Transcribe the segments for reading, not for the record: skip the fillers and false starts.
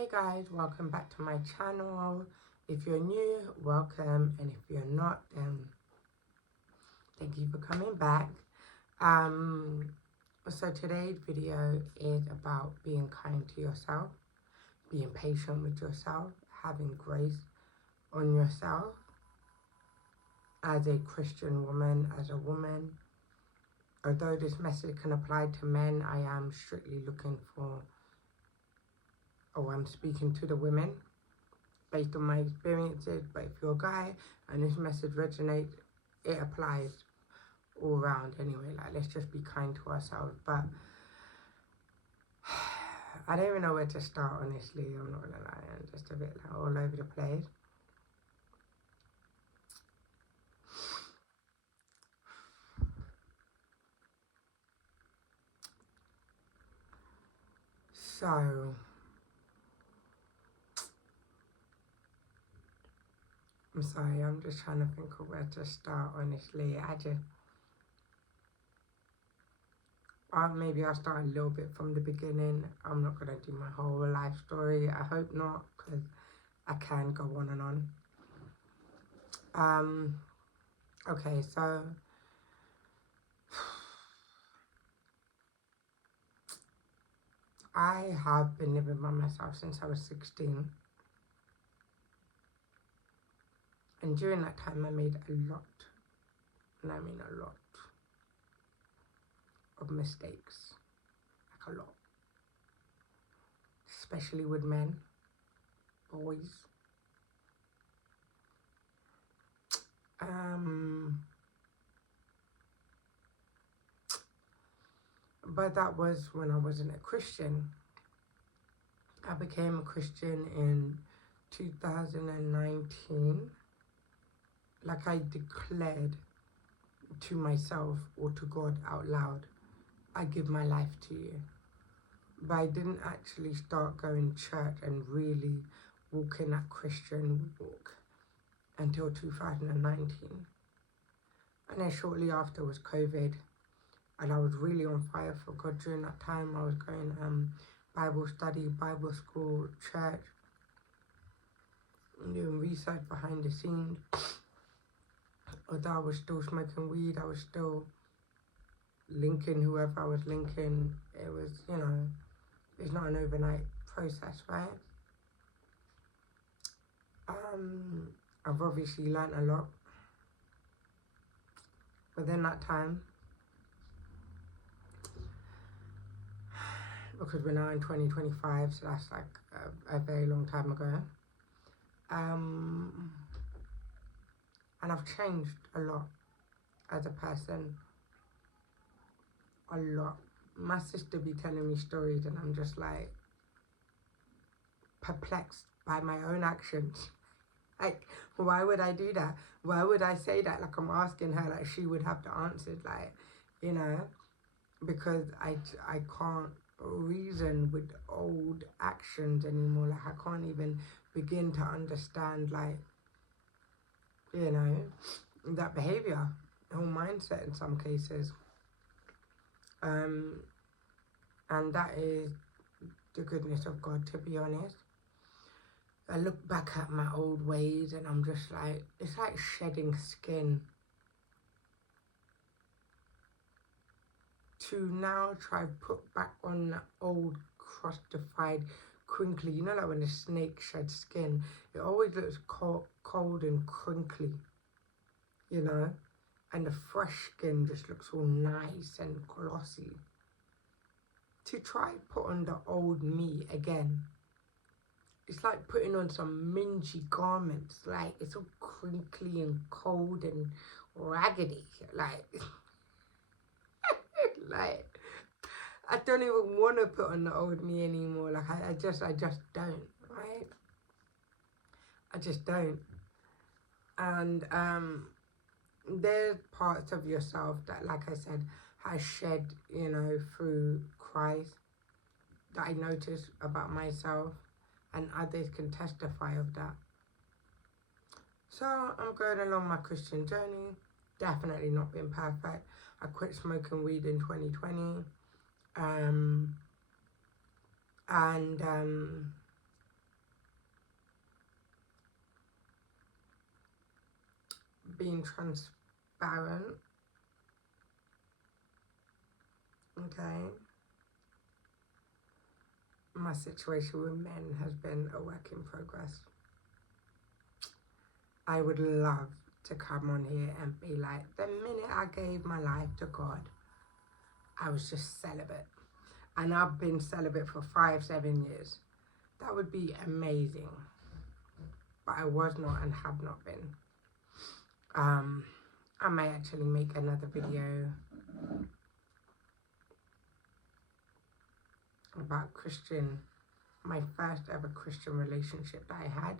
Hey guys, welcome back to my channel. If you're new, welcome, and if you're not, then thank you for coming back. So today's video is about being kind to yourself, being patient with yourself, having grace on yourself as a Christian woman, as a woman. Although this message can apply to men, I am strictly looking for, I'm speaking to the women based on my experiences. But if you're a guy and this message resonates, it applies all around anyway. Like, let's just be kind to ourselves. But I don't even know where to start, honestly. I'm not gonna lie, I'm just a bit like all over the place. So I'm sorry, I'm just trying to think of where to start, honestly. Maybe I'll start a little bit from the beginning. I'm not going to do my whole life story. I hope not, because I can go on and on. Okay, so I have been living by myself since I was 16. And during that time, I made a lot, and I mean a lot, of mistakes. Like a lot. Especially with men, boys. But that was when I wasn't a Christian. I became a Christian in 2019. Like, I declared to myself or to God out loud, I give my life to you. But I didn't actually start going to church and really walking that Christian walk until 2019. And then shortly after was COVID, and I was really on fire for God during that time. I was going Bible study, Bible school, church, doing research behind the scenes. Although I was still smoking weed, I was still linking whoever I was linking. It was, it's not an overnight process, right? I've obviously learnt a lot within that time, because we're now in 2025, so that's like a very long time ago. And I've changed a lot as a person. A lot. My sister be telling me stories and I'm just like perplexed by my own actions. Like, why would I do that? Why would I say that? Like, I'm asking her, like, she would have the answers, like, because I can't reason with old actions anymore. Like, I can't even begin to understand, like, that behavior or mindset in some cases. And that is the goodness of God, to be honest. I look back at my old ways and I'm just like, it's like shedding skin. To now try put back on that old crustified, crinkly, like when a snake sheds skin, it always looks cold and crinkly, and the fresh skin just looks all nice and glossy. To try put on the old me again, it's like putting on some mingy garments. Like, it's all crinkly and cold and raggedy. Like, like, I don't even want to put on the old me anymore. Like, I just don't, right? I just don't. And there's parts of yourself that, like I said, has shed, through Christ, that I notice about myself, and others can testify of that. So I'm going along my Christian journey, definitely not been perfect. I quit smoking weed in 2020, and being transparent, okay, my situation with men has been a work in progress. I would love to come on here and be like, the minute I gave my life to God, I was just celibate. And I've been celibate for 5-7 years. That would be amazing. But I was not and have not been. I may actually make another video about my first ever Christian relationship that I had.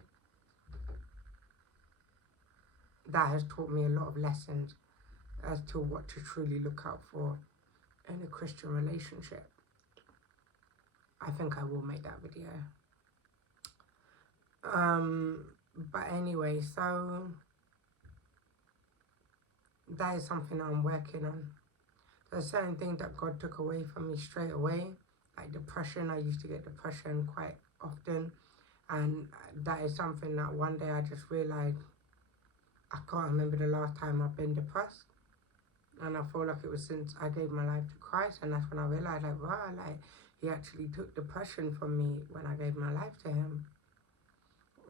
That has taught me a lot of lessons as to what to truly look out for in a Christian relationship. I think I will make that video. But anyway, so that is something I'm working on. There's certain things that God took away from me straight away, like depression. I used to get depression quite often, and that is something that one day I just realized I can't remember the last time I've been depressed. And I feel like it was since I gave my life to Christ, and that's when I realized, like, wow, like, he actually took depression from me when I gave my life to him.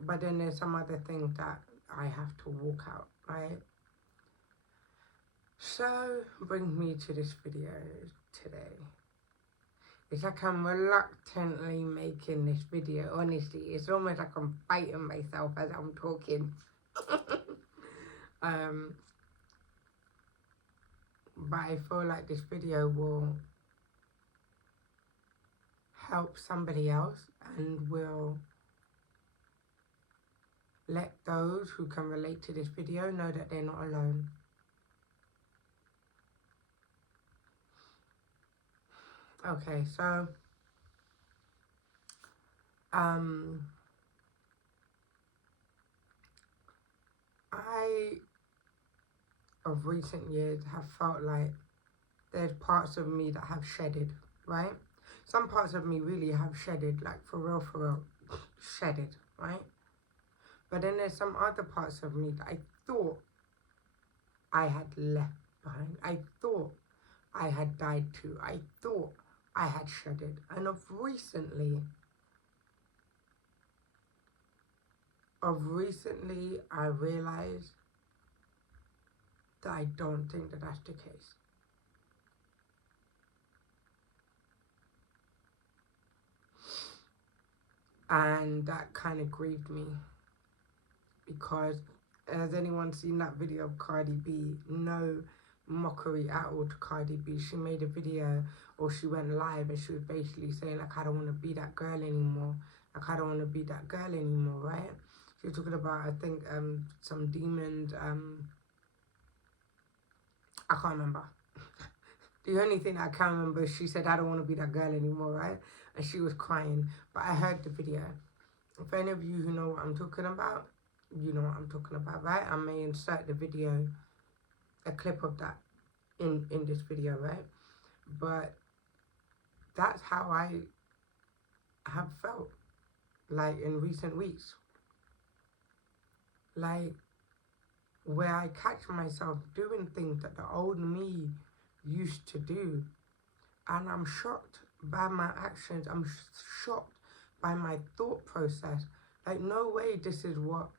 But then there's some other things that I have to walk out, right? So, brings me to this video today. It's like I'm reluctantly making this video, honestly. It's almost like I'm fighting myself as I'm talking. But I feel like this video will help somebody else and will let those who can relate to this video know that they're not alone. Okay, so I, of recent years, have felt like there's parts of me that have shedded, right? Some parts of me really have shedded, like for real, shedded, right? But then there's some other parts of me that I thought I had left behind. I thought I had died to. I thought I had shedded. And of recently, I realized that I don't think that that's the case. And that kind of grieved me, because has anyone seen that video of Cardi B? No mockery at all to Cardi B. She made a video, or she went live, and she was basically saying, like, I don't want to be that girl anymore. Like, I don't want to be that girl anymore, right? She was talking about, I think, some demons, I can't remember. The only thing I can remember is she said, I don't want to be that girl anymore, right? And she was crying. But I heard the video. If any of you who know what I'm talking about, you know what I'm talking about, right? I may insert the video, a clip of that in this video, right? But that's how I have felt, like, in recent weeks. Like, where I catch myself doing things that the old me used to do. And I'm shocked by my actions. I'm shocked by my thought process. Like, no way this is what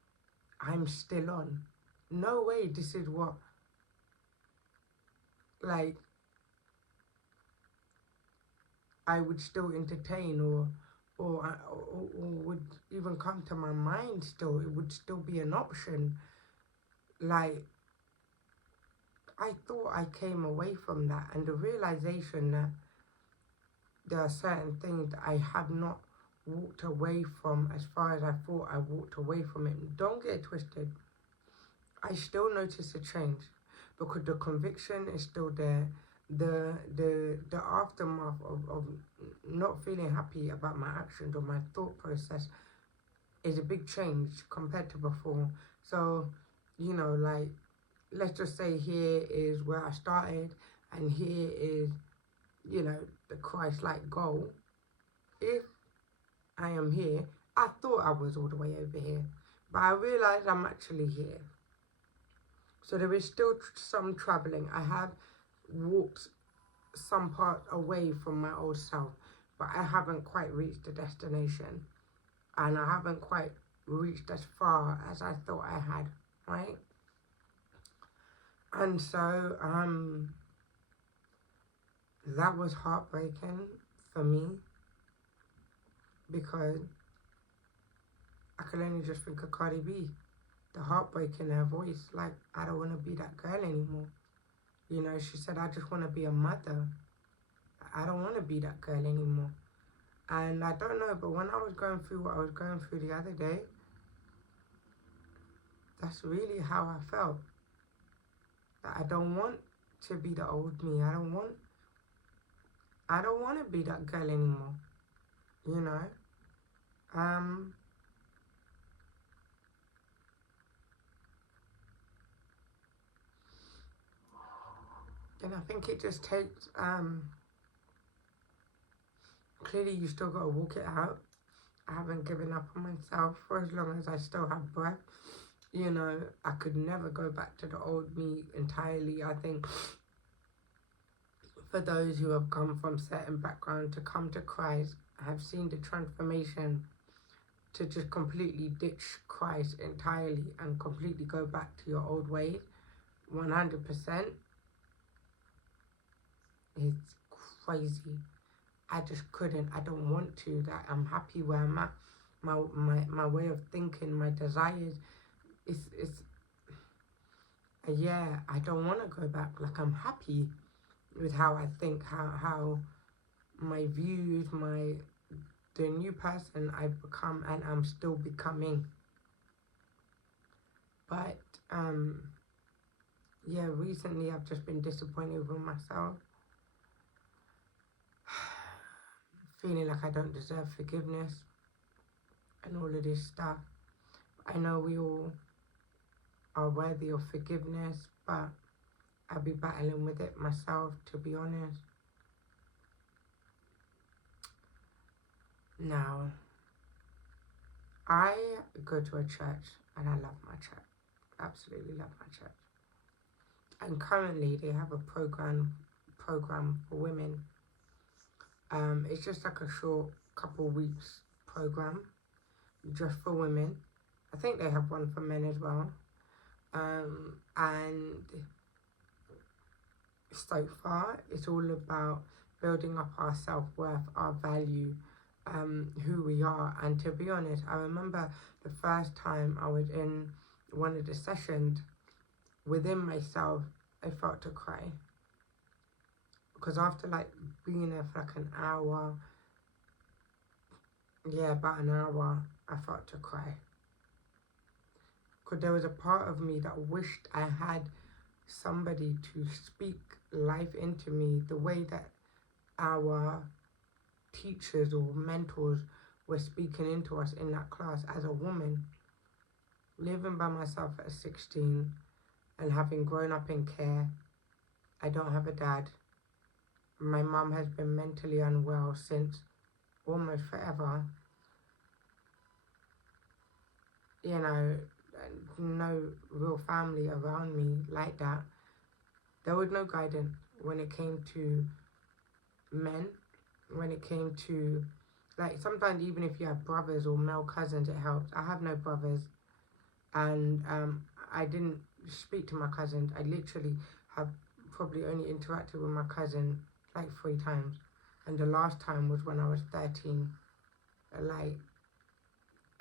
I'm still on. No way this is what, like, I would still entertain or would even come to my mind still. It would still be an option. Like, I thought I came away from that, and the realization that there are certain things that I have not walked away from as far as I thought I walked away from it. Don't get it twisted. I still notice a change, because the conviction is still there. The aftermath of not feeling happy about my actions or my thought process is a big change compared to before. So, you know, like, let's just say here is where I started, and here is, you know, the Christ-like goal. If I am here, I thought I was all the way over here, but I realized I'm actually here. So there is still some travelling. I have walked some part away from my old self, but I haven't quite reached the destination, and I haven't quite reached as far as I thought I had, right? And so that was heartbreaking for me, because I could only just think of Cardi B, the heartbreak in her voice, like, I don't want to be that girl anymore. You know, she said, I just want to be a mother. I don't want to be that girl anymore. And I don't know, but when I was going through what I was going through the other day, that's really how I felt. That I don't want to be the old me. I don't want to be that girl anymore. You know? And I think it just takes, clearly you still got to walk it out. I haven't given up on myself for as long as I still have breath. You know, I could never go back to the old me entirely. I think for those who have come from certain background to come to Christ, have seen the transformation to just completely ditch Christ entirely and completely go back to your old ways, 100%, it's crazy. I just couldn't. I don't want to. That I'm happy where I'm at. My way of thinking, my desires, it's yeah. I don't want to go back. Like, I'm happy with how I think, how my views, the new person I've become and I'm still becoming. But yeah, recently I've just been disappointed with myself. Feeling like I don't deserve forgiveness and all of this stuff. I know we all are worthy of forgiveness, but I'll be battling with it myself, to be honest. Now, I go to a church and I love my church. Absolutely love my church. And currently they have a program for women. It's just like a short couple weeks program just for women. I think they have one for men as well. And so far it's all about building up our self-worth, our value, who we are. And to be honest, I remember the first time I was in one of the sessions, within myself I felt to cry, because after like being there for like an hour, about an hour, I felt to cry, because there was a part of me that wished I had somebody to speak life into me the way that our teachers or mentors were speaking into us in that class. As a woman, living by myself at 16 and having grown up in care, I don't have a dad. My mum has been mentally unwell since almost forever. You know, no real family around me like that. There was no guidance when it came to men, when it came to, like, sometimes even if you have brothers or male cousins, it helps. I have no brothers, and I didn't speak to my cousins. I literally have probably only interacted with my cousin like 3 times, and the last time was when I was 13, like,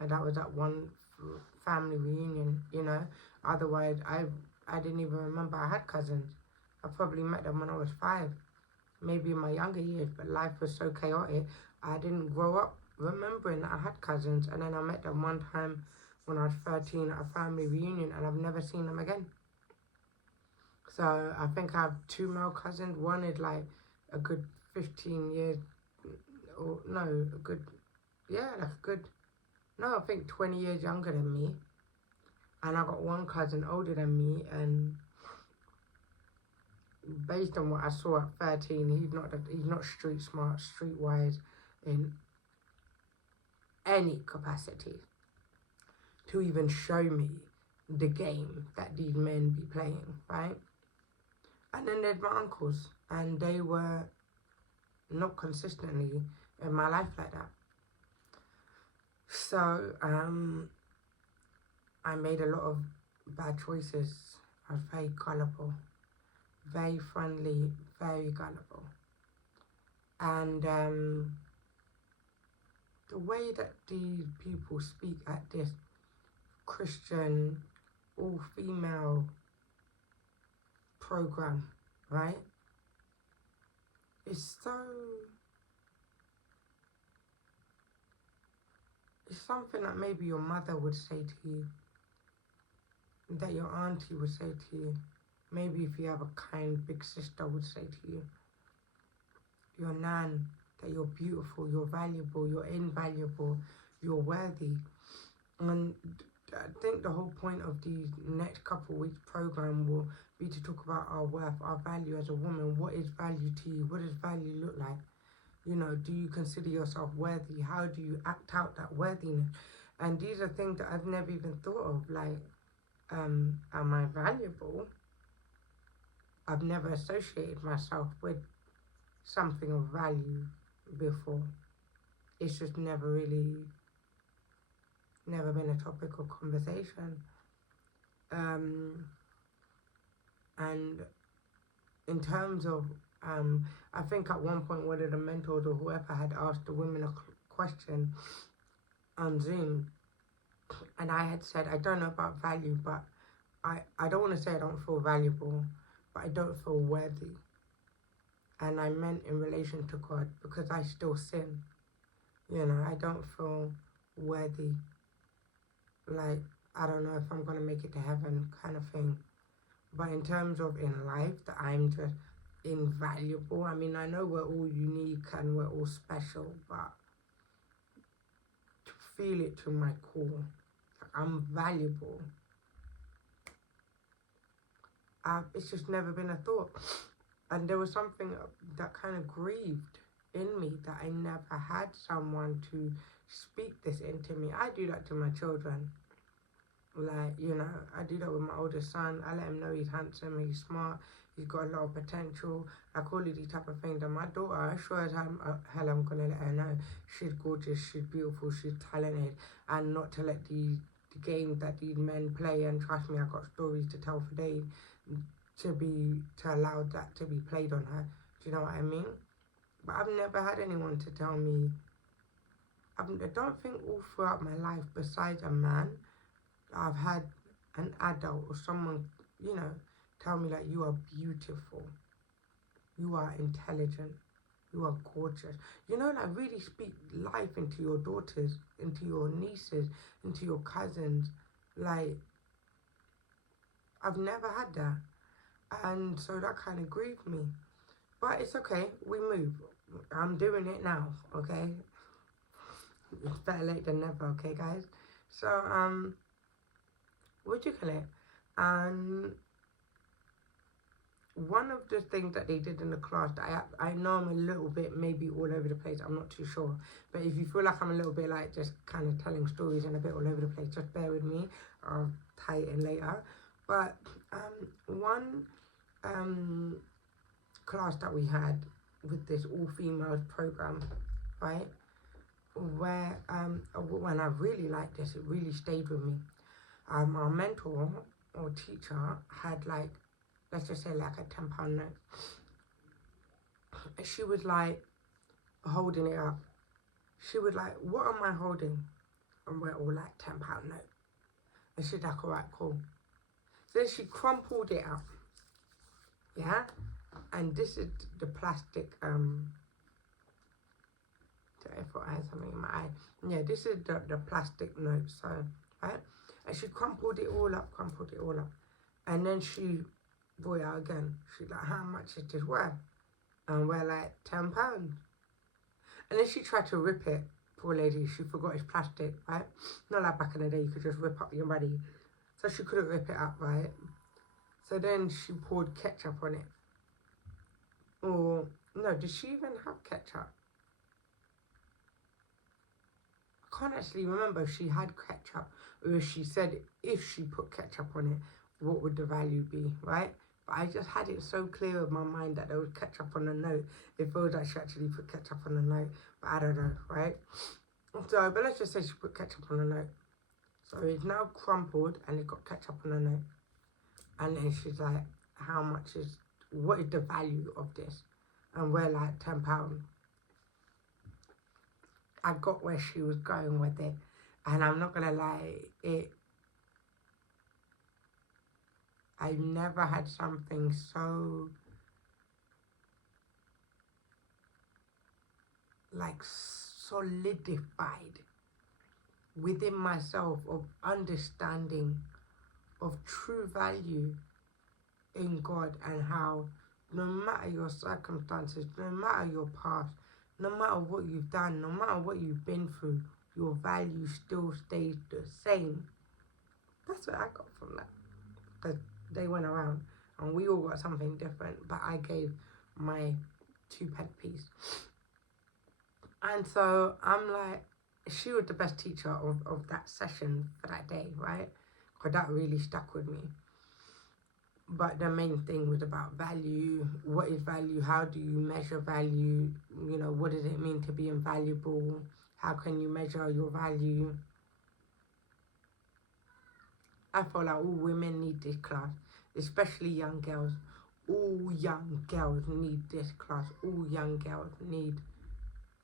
and that was at one family reunion, you know. Otherwise, I didn't even remember I had cousins. I probably met them when I was 5, maybe in my younger years, but life was so chaotic, I didn't grow up remembering that I had cousins. And then I met them one time when I was 13 at a family reunion, and I've never seen them again. So I think I have 2 male cousins. One is like a good 15 years, or no, a good, yeah, like a good, no, I think 20 years younger than me. And I got one cousin older than me, and based on what I saw at 13, he's not street smart, streetwise in any capacity to even show me the game that these men be playing, right? And then there's my uncles, and they were not consistently in my life like that. So I made a lot of bad choices. I was very gullible, very friendly, very gullible. And the way that these people speak at this Christian, all-female program, right? It's something that maybe your mother would say to you, that your auntie would say to you, maybe if you have a kind big sister would say to you, your nan, that you're beautiful, you're valuable, you're invaluable, you're worthy. And I think the whole point of the next couple of weeks program will be to talk about our worth, our value as a woman. What is value to you? What does value look like? You know, do you consider yourself worthy? How do you act out that worthiness? And these are things that I've never even thought of, like, am I valuable? I've never associated myself with something of value before. It's just never been a topic of conversation. And in terms of, I think at one point one of the mentors or whoever had asked the women a question on Zoom, and I had said, I don't know about value, but I don't want to say I don't feel valuable, but I don't feel worthy. And I meant in relation to God, because I still sin. You know, I don't feel worthy. Like, I don't know if I'm going to make it to heaven kind of thing. But in terms of in life, that I'm just invaluable. I mean, I know we're all unique and we're all special, but to feel it to my core, I'm valuable. It's just never been a thought. And there was something that kind of grieved in me, that I never had someone to speak this into me. I do that to my children. Like, you know, I do that with my oldest son. I let him know he's handsome, he's smart, he's got a lot of potential. Like, all of these type of things. And my daughter, I sure as hell I'm going to let her know she's gorgeous, she's beautiful, she's talented. And not to let the games that these men play, and trust me, I've got stories to tell for days, to allow that to be played on her. Do you know what I mean? But I've never had anyone to tell me. I don't think all throughout my life, besides a man, I've had an adult or someone, you know, tell me like, you are beautiful, you are intelligent, you are gorgeous. You know, like, really speak life into your daughters, into your nieces, into your cousins. Like, I've never had that. And so that kind of grieved me. But it's okay, we move. I'm doing it now, okay? It's better late than never, okay, guys? So, what do you call it? And one of the things that they did in the class, that I know I'm a little bit maybe all over the place, I'm not too sure. But if you feel like I'm a little bit like just kind of telling stories and a bit all over the place, just bear with me. I'll tie it in later. But one class that we had with this all-female program, right, where when I really liked this, it really stayed with me. Our mentor or teacher had, like, let's just say like a £10 note. And she was like holding it up. She was like, what am I holding? And we're all like, £10 note. And she's like, all right, cool. Then she crumpled it up. Yeah? And this is the plastic, I thought I had something in my eye. Yeah, this is the plastic note, so, right? And she crumpled it all up. And then she brought it out again. She's like, how much is this worth? And we're like, £10. And then she tried to rip it. Poor lady, she forgot it's plastic, right? Not like back in the day, you could just rip up your money. So she couldn't rip it up, right? So then she poured ketchup on it. Or, no, did she even have ketchup? I can't actually remember if she had ketchup or if she said if she put ketchup on it, what would the value be, right? But I just had it so clear in my mind that there was ketchup on the note. It feels like she actually put ketchup on the note, but I don't know, right? So, but let's just say she put ketchup on the note. So it's now crumpled and it's got ketchup on the note. And then she's like, what is the value of this? And we're like, £10. I got where she was going with it. And I'm not gonna lie, I've never had something so like solidified within myself of understanding of true value in God, and how no matter your circumstances, no matter your past, no matter what you've done, no matter what you've been through, your value still stays the same. That's what I got from that. Because they went around and we all got something different, but I gave my 2p piece. And so I'm like, she was the best teacher of that session for that day, right? Because that really stuck with me. But the main thing was about value. What is value? How do you measure value? You know, what does it mean to be invaluable? How can you measure your value? I feel like all women need this class, especially young girls. All young girls need this class. All young girls need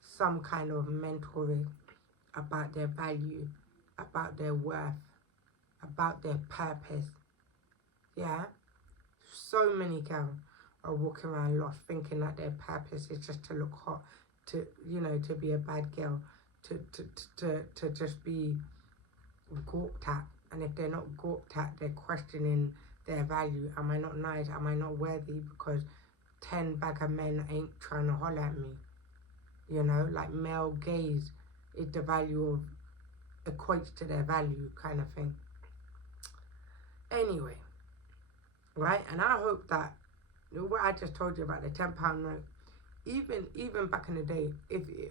some kind of mentoring about their value, about their worth, about their purpose. Yeah? So many girls are walking around lost, thinking that their purpose is just to look hot, to, you know, to be a bad girl, to just be gawked at. And if they're not gawked at, they're questioning their value. Am I not nice? Am I not worthy? Because 10 bag of men ain't trying to holler at me. You know, like male gaze is the value of, equates to their value kind of thing. Anyway, right? And I hope that what I just told you about the £10 note, even back in the day,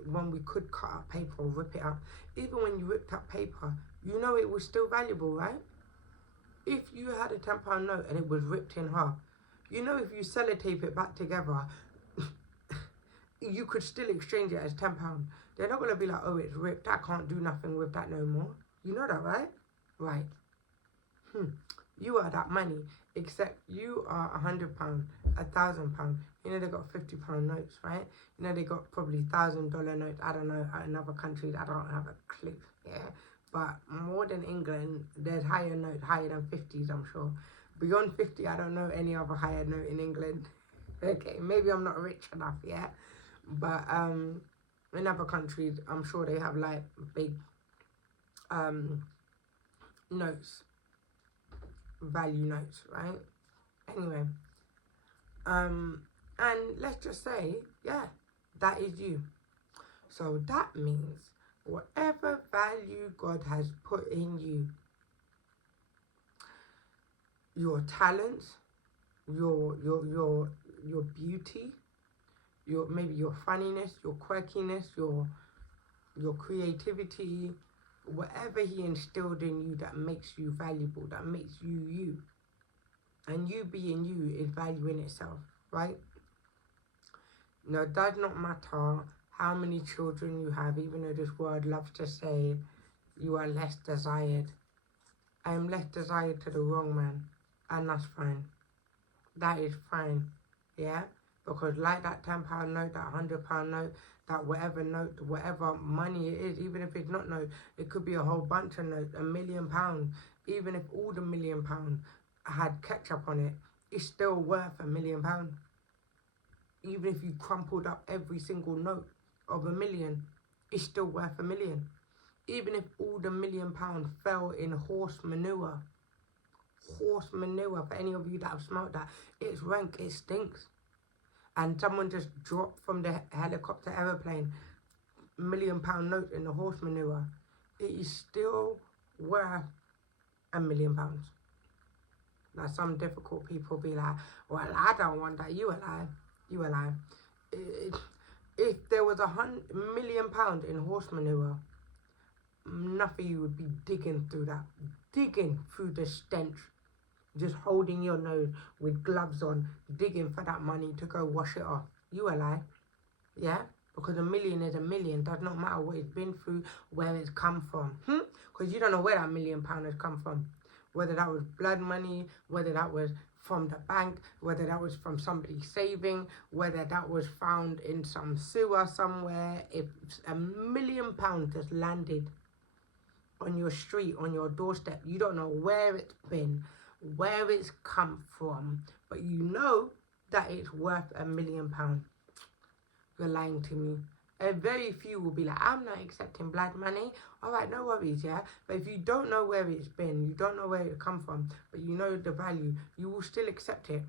when we could cut up paper or rip it up, even when you ripped up paper, you know it was still valuable, right? If you had a £10 note and it was ripped in half, you know if you sellotape it back together, you could still exchange it as £10. They're not going to be like, oh, it's ripped, I can't do nothing with that no more. You know that, right? Right. You are that money, except you are £100, £1,000. You know they got £50 notes, right? You know they got probably $1,000 notes. I don't know, in other countries, I don't have a clue. Yeah, but more than England, there's higher notes, higher than 50s, I'm sure. Beyond 50, I don't know any other higher note in England. Okay, maybe I'm not rich enough yet, but in other countries, I'm sure they have like big notes. Value notes, right? Anyway, and let's just say, yeah, that is you. So that means whatever value God has put in you, your talents, your beauty, maybe your funniness, your quirkiness, your creativity, whatever he instilled in you that makes you valuable, that makes you you. And you being you is value in itself, right? No, it does not matter how many children you have, even though this world loves to say you are less desired. I am less desired to the wrong man, and that's fine. That is fine, yeah? Because like that £10 note, that £100 note, that whatever note, whatever money it is, even if it's not note, it could be a whole bunch of notes, £1 million. Even if all the £1 million had ketchup on it, it's still worth £1 million. Even if you crumpled up every single note of £1 million, it's still worth £1 million. Even if all the £1 million fell in horse manure, for any of you that have smelled that, it's rank, it stinks. And someone just dropped from the helicopter aeroplane £1 million note in the horse manure, it is still worth £1 million. Now some difficult people be like, well, I don't want that. You a lie. If there was £1 million in horse manure, enough of you would be digging through that, digging through the stench, just holding your nose with gloves on, digging for that money to go wash it off. You a lie, yeah? Because a million is a million. Does not matter what it's been through, where it's come from. Because you don't know where that £1,000,000 has come from. Whether that was blood money, whether that was from the bank, whether that was from somebody saving, whether that was found in some sewer somewhere. If £1,000,000 just landed on your street, on your doorstep, you don't know where it's been, where it's come from, but you know that it's worth £1,000,000. You're lying to me. Very few will be like, I'm not accepting blood money. All right, no worries, yeah? But if you don't know where it's been, you don't know where it come from, but you know the value, you will still accept it.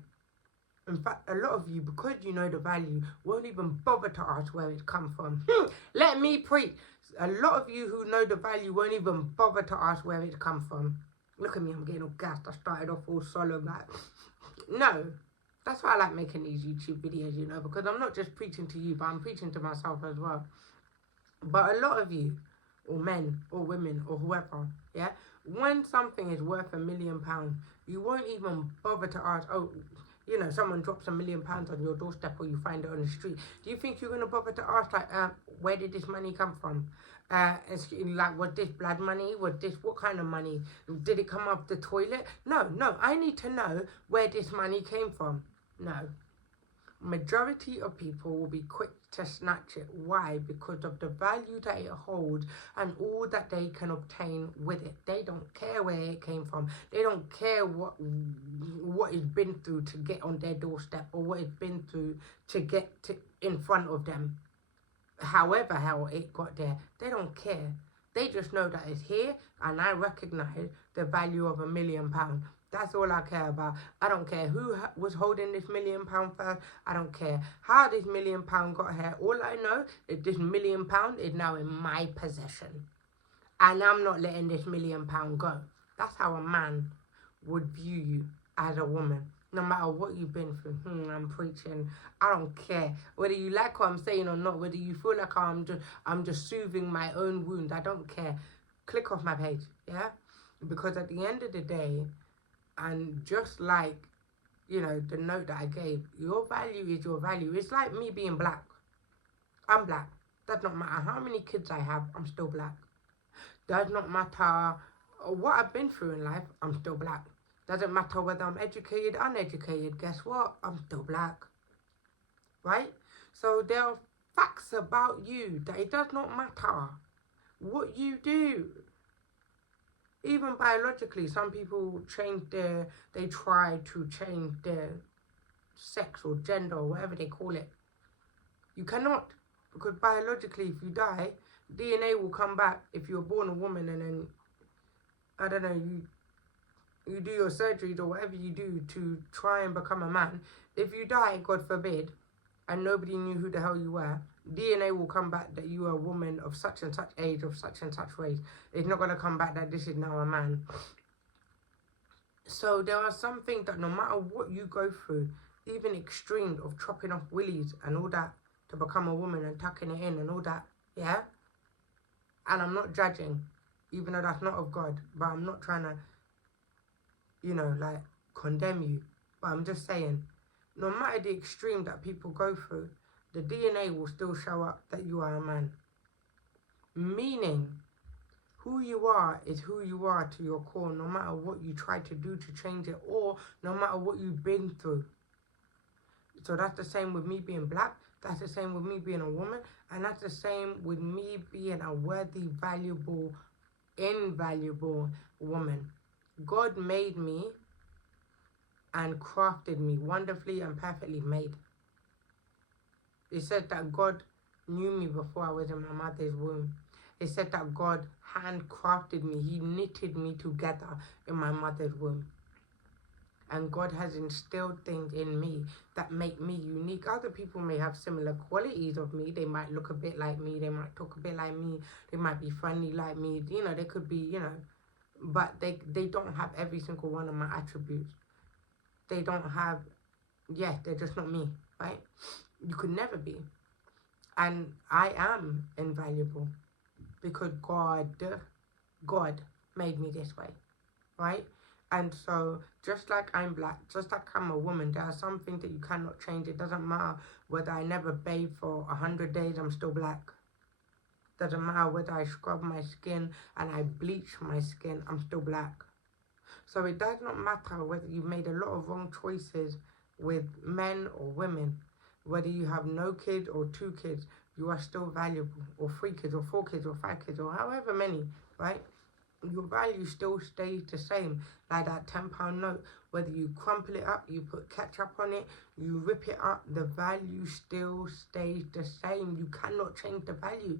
In fact, a lot of you, because you know the value, won't even bother to ask where it's come from. Let me preach. A lot of you who know the value won't even bother to ask where it's come from. Look at me, I'm getting all gassed. I started off all solemn like, no. That's why I like making these YouTube videos, you know, because I'm not just preaching to you, but I'm preaching to myself as well. But a lot of you, or men, or women, or whoever, yeah, when something is worth £1,000,000, you won't even bother to ask, oh, you know, someone drops £1,000,000 on your doorstep or you find it on the street. Do you think you're going to bother to ask, like, where did this money come from? Like, was this blood money? Was this, what kind of money? Did it come off the toilet? No, I need to know where this money came from. No. Majority of people will be quick to snatch it. Why? Because of the value that it holds and all that they can obtain with it. They don't care where it came from. They don't care what it's been through to get on their doorstep or what it's been through to get in front of them. However how it got there, they don't care. They just know that it's here, and I recognize the value of £1,000,000. That's all I care about. I don't care who was holding this £1,000,000 first. I don't care how this £1,000,000 got here. All I know is this £1,000,000 is now in my possession. And I'm not letting this £1,000,000 go. That's how a man would view you as a woman. No matter what you've been through. I'm preaching. I don't care. Whether you like what I'm saying or not, whether you feel like I'm just soothing my own wound, I don't care. Click off my page, yeah? Because at the end of the day, and just like, you know, the note that I gave, your value is your value. It's like me being black. I'm black. Does not matter how many kids I have, I'm still black. Does not matter what I've been through in life, I'm still black. Doesn't matter whether I'm educated, uneducated. Guess what? I'm still black. Right? So there are facts about you that it does not matter what you do. Even biologically, some people they try to change their sex or gender or whatever they call it. You cannot, because biologically, if you die, DNA will come back if you were born a woman and then, I don't know, you do your surgeries or whatever you do to try and become a man. If you die, God forbid, and nobody knew who the hell you were, DNA will come back that you are a woman of such and such age, of such and such race. It's not going to come back that this is now a man. So there are some things that no matter what you go through, even extremes of chopping off willies and all that to become a woman and tucking it in and all that, yeah? And I'm not judging, even though that's not of God, but I'm not trying to, you know, like, condemn you. But I'm just saying, no matter the extreme that people go through, the DNA will still show up that you are a man. Meaning, who you are is who you are to your core, no matter what you try to do to change it, or no matter what you've been through. So that's the same with me being black, that's the same with me being a woman, and that's the same with me being a worthy, valuable, invaluable woman. God made me and crafted me wonderfully and perfectly made. It said that God knew me before I was in my mother's womb. It said that God handcrafted me. He knitted me together in my mother's womb. And God has instilled things in me that make me unique. Other people may have similar qualities of me. They might look a bit like me. They might talk a bit like me. They might be funny like me. You know, they could be, you know. But they don't have every single one of my attributes. They don't have, they're just not me, right? You could never be. And I am invaluable. because God made me this way, right? And so, just like I'm black, just like I'm a woman, there are some things that you cannot change. It doesn't matter whether I never bathe for 100 days, I'm still black. Doesn't matter whether I scrub my skin and I bleach my skin, I'm still black. So it does not matter whether you made a lot of wrong choices with men or women, whether you have no kids or 2 kids, you are still valuable, or 3 kids or 4 kids or 5 kids or however many, right? Your value still stays the same. Like that £10 note, whether you crumple it up, you put ketchup on it, you rip it up, the value still stays the same. You cannot change the value.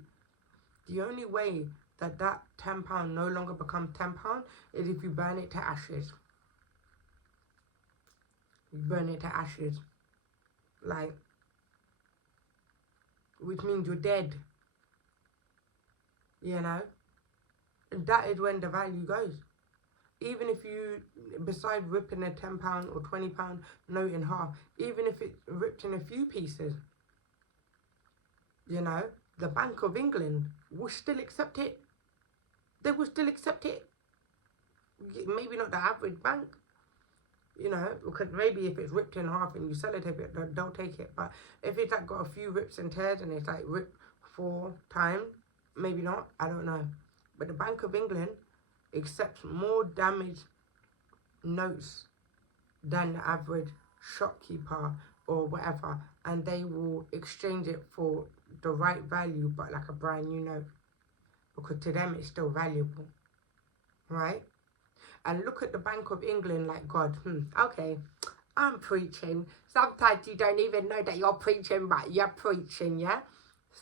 The only way that that £10 no longer becomes £10 is if you burn it to ashes. You burn it to ashes. Like, which means you're dead. You know? And that is when the value goes. Even if you, besides ripping a £10 or £20 note in half, even if it's ripped in a few pieces, you know, the Bank of England will still accept it. They will still accept it. Maybe not the average bank, you know, because maybe if it's ripped in half and you sellotape it, they'll take it. But if it's like got a few rips and tears and it's like ripped 4 times, maybe not, I don't know. But the Bank of England accepts more damaged notes than the average shopkeeper or whatever, and they will exchange it for the right value, but like a brand new note, because to them it's still valuable, right? And look at the Bank of England like God. Okay, I'm preaching. Sometimes you don't even know that you're preaching, but you're preaching, yeah?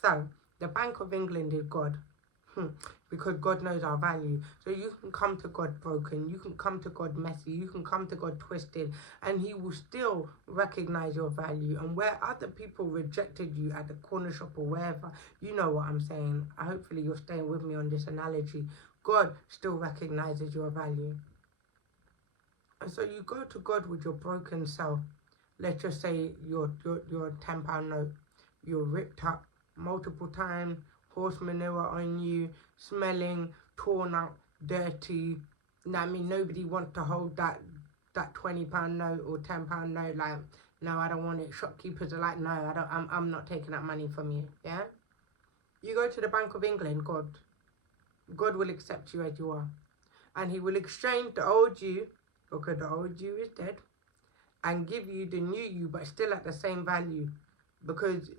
So, the Bank of England is God. Because God knows our value. So you can come to God broken, you can come to God messy, you can come to God twisted, and He will still recognize your value. And where other people rejected you at the corner shop or wherever, you know what I'm saying. Hopefully you're staying with me on this analogy. God still recognizes your value. And so you go to God with your broken self. Let's just say your £10 note, you're ripped up multiple times, horse manure on you, smelling, torn up, dirty. I mean, nobody wants to hold that £20 note or £10 note. Like, no, I don't want it. Shopkeepers are like, no, I'm not taking that money from you. Yeah. You go to the Bank of England, God will accept you as you are, and He will exchange the old you, because the old you is dead, and give you the new you, but still at the same value, because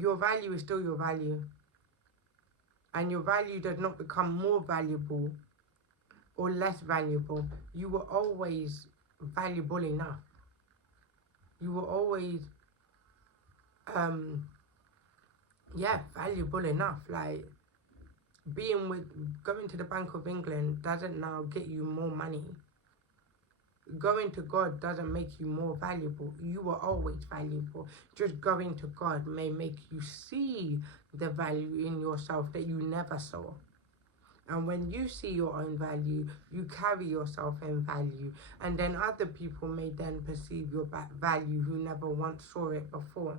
your value is still your value. And your value does not become more valuable or less valuable. You were always valuable enough. You were always, valuable enough. Like, going to the Bank of England doesn't now get you more money. Going to God doesn't make you more valuable. You were always valuable. Just going to God may make you see the value in yourself that you never saw. And when you see your own value, you carry yourself in value. And then other people may then perceive your value who never once saw it before.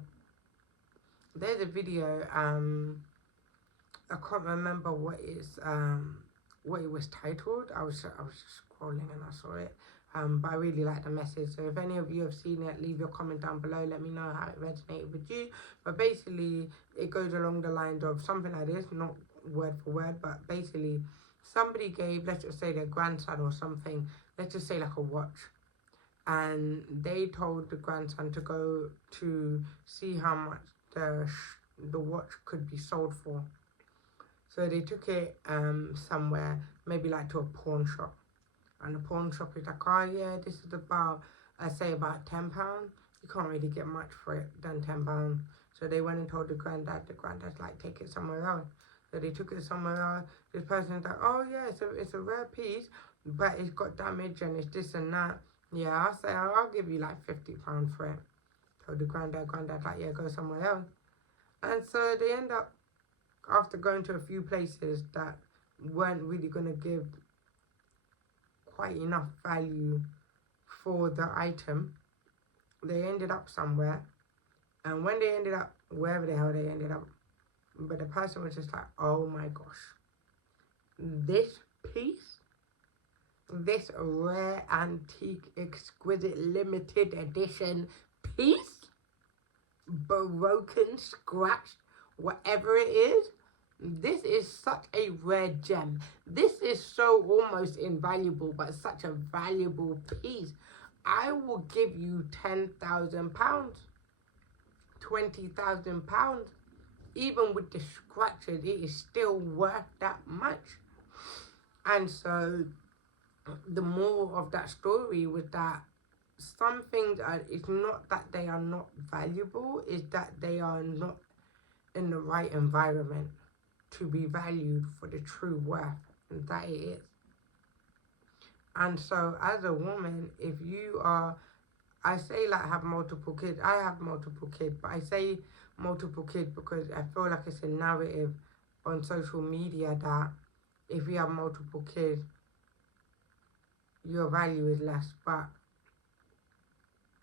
There's a video, I can't remember what it was titled. I was just scrolling and I saw it. But I really like the message. So if any of you have seen it, leave your comment down below. Let me know how it resonated with you. But basically, it goes along the lines of something like this, not word for word, but basically, somebody gave, let's just say their grandson or something, let's just say like a watch. And they told the grandson to go to see how much the watch could be sold for. So they took it somewhere, maybe like to a pawn shop. And the pawn shop is like, oh yeah, this is about, I say about £10. You can't really get much for it than £10. So they went and told the granddad's like, take it somewhere else. So they took it somewhere else. This person's like, oh yeah, it's a rare piece, but it's got damage and it's this and that. Yeah, I'll give you like £50 for it. Told the granddad like, yeah, go somewhere else. And so they end up, after going to a few places that weren't really going to give quite enough value for the item, they ended up somewhere. And when they ended up, wherever the hell they ended up, But the person was just like, oh my gosh, this piece, this rare, antique, exquisite, limited edition piece, broken, scratched, whatever it is, this is such a rare gem. This is so almost invaluable, but such a valuable piece. I will give you £10,000, £20,000. Even with the scratches, it is still worth that much. And so the moral of that story was that some things are, it's not that they are not valuable, it's that they are not in the right environment to be valued for the true worth that it is. And so as a woman, if you are, I say like have multiple kids, I have multiple kids, but I say multiple kids because I feel like it's a narrative on social media that if you have multiple kids, your value is less. But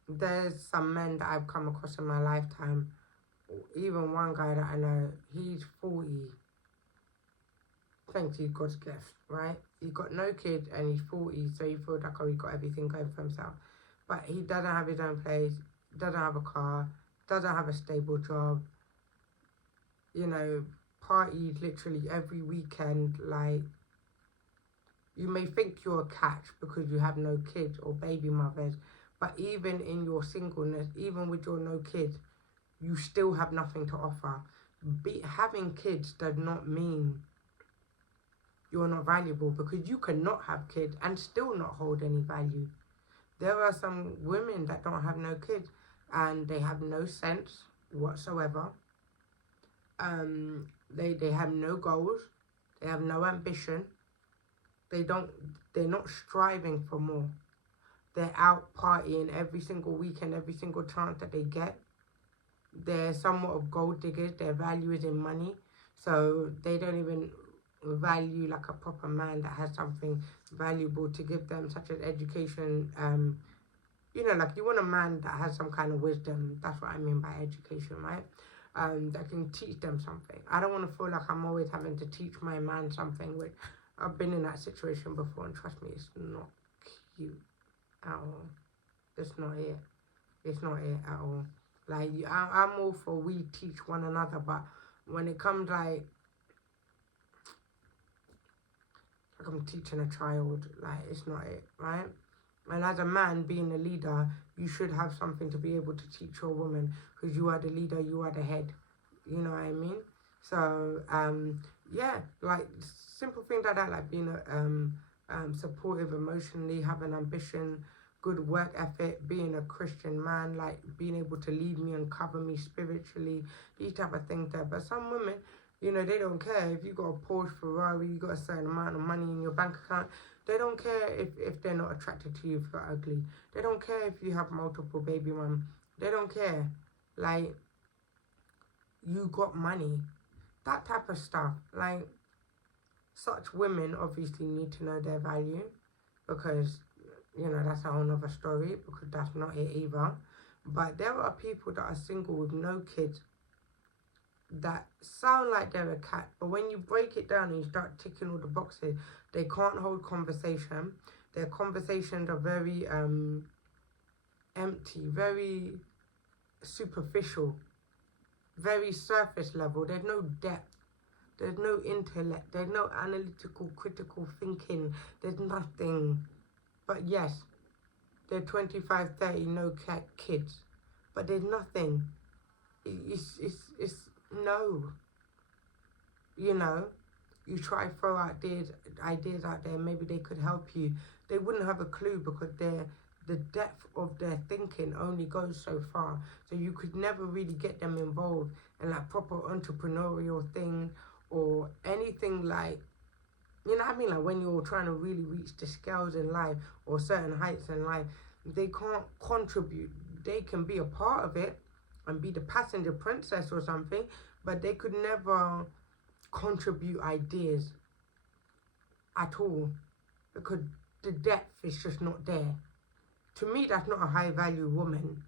there's some men that I've come across in my lifetime, even one guy that I know, he's 40, thinks he's God's gift, right? He's got no kids and he's 40, so he feels like, oh, he got everything going for himself. But he doesn't have his own place, doesn't have a car, doesn't have a stable job, you know, parties literally every weekend. Like, you may think you're a catch because you have no kids or baby mothers, but even in your singleness, even with your no kids, you still have nothing to offer. Having kids does not mean you're not valuable, because you cannot have kids and still not hold any value. There are some women that don't have no kids and they have no sense whatsoever. They have no goals, they have no ambition, they're not striving for more. They're out partying every single weekend, every single chance that they get. They're somewhat of gold diggers, their value is in money, so they don't even value like a proper man that has something valuable to give them, such as education. You know, like you want a man that has some kind of wisdom. That's what I mean by education, right? That can teach them something. I don't want to feel like I'm always having to teach my man something, which I've been in that situation before, and trust me, it's not cute at all. It's not it. It's not it at all. Like, I'm all for we teach one another, but when it comes like I'm teaching a child, like, it's not it, right? And as a man, being a leader, you should have something to be able to teach your woman, because you are the leader, you are the head. You know what I mean? So, yeah, like simple things like that, like being supportive emotionally, having ambition, good work ethic, being a Christian man, like being able to lead me and cover me spiritually, these type of things there. But some women, you know, they don't care if you got a Porsche, Ferrari, you got a certain amount of money in your bank account. They don't care if they're not attracted to you if you're ugly. They don't care if you have multiple baby mum. They don't care. Like, you got money. That type of stuff. Like, such women obviously need to know their value, because, you know, that's a whole nother story, because that's not it either. But there are people that are single with no kids that sound like they're a cat, but when you break it down and you start ticking all the boxes, they can't hold conversation. Their conversations are very empty, very superficial, very surface level. There's no depth, there's no intellect, there's no analytical, critical thinking, there's nothing. But yes, they're 25, 30, no kids, but there's nothing. It's no. You know, you try to throw ideas out there, maybe they could help you. They wouldn't have a clue, because the depth of their thinking only goes so far. So you could never really get them involved in like proper entrepreneurial thing or anything, like, you know what I mean? Like when you're trying to really reach the scales in life or certain heights in life, they can't contribute. They can be a part of it and be the passenger princess or something, but they could never contribute ideas at all, because the depth is just not there. To me, that's not a high value woman.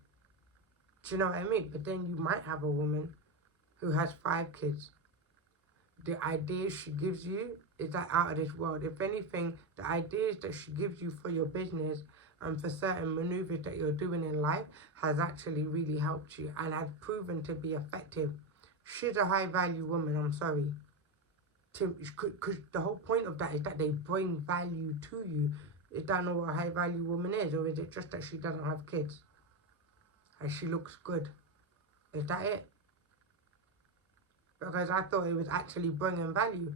Do you know what I mean? But then you might have a woman who has 5 kids the ideas she gives you is like out of this world. If anything, the ideas that she gives you for your business and for certain maneuvers that you're doing in life has actually really helped you and has proven to be effective. She's a high value woman, I'm sorry. Because the whole point of that is that they bring value to you. Is that not what a high value woman is? Or is it just that she doesn't have kids and she looks good? Is that it? Because I thought it was actually bringing value.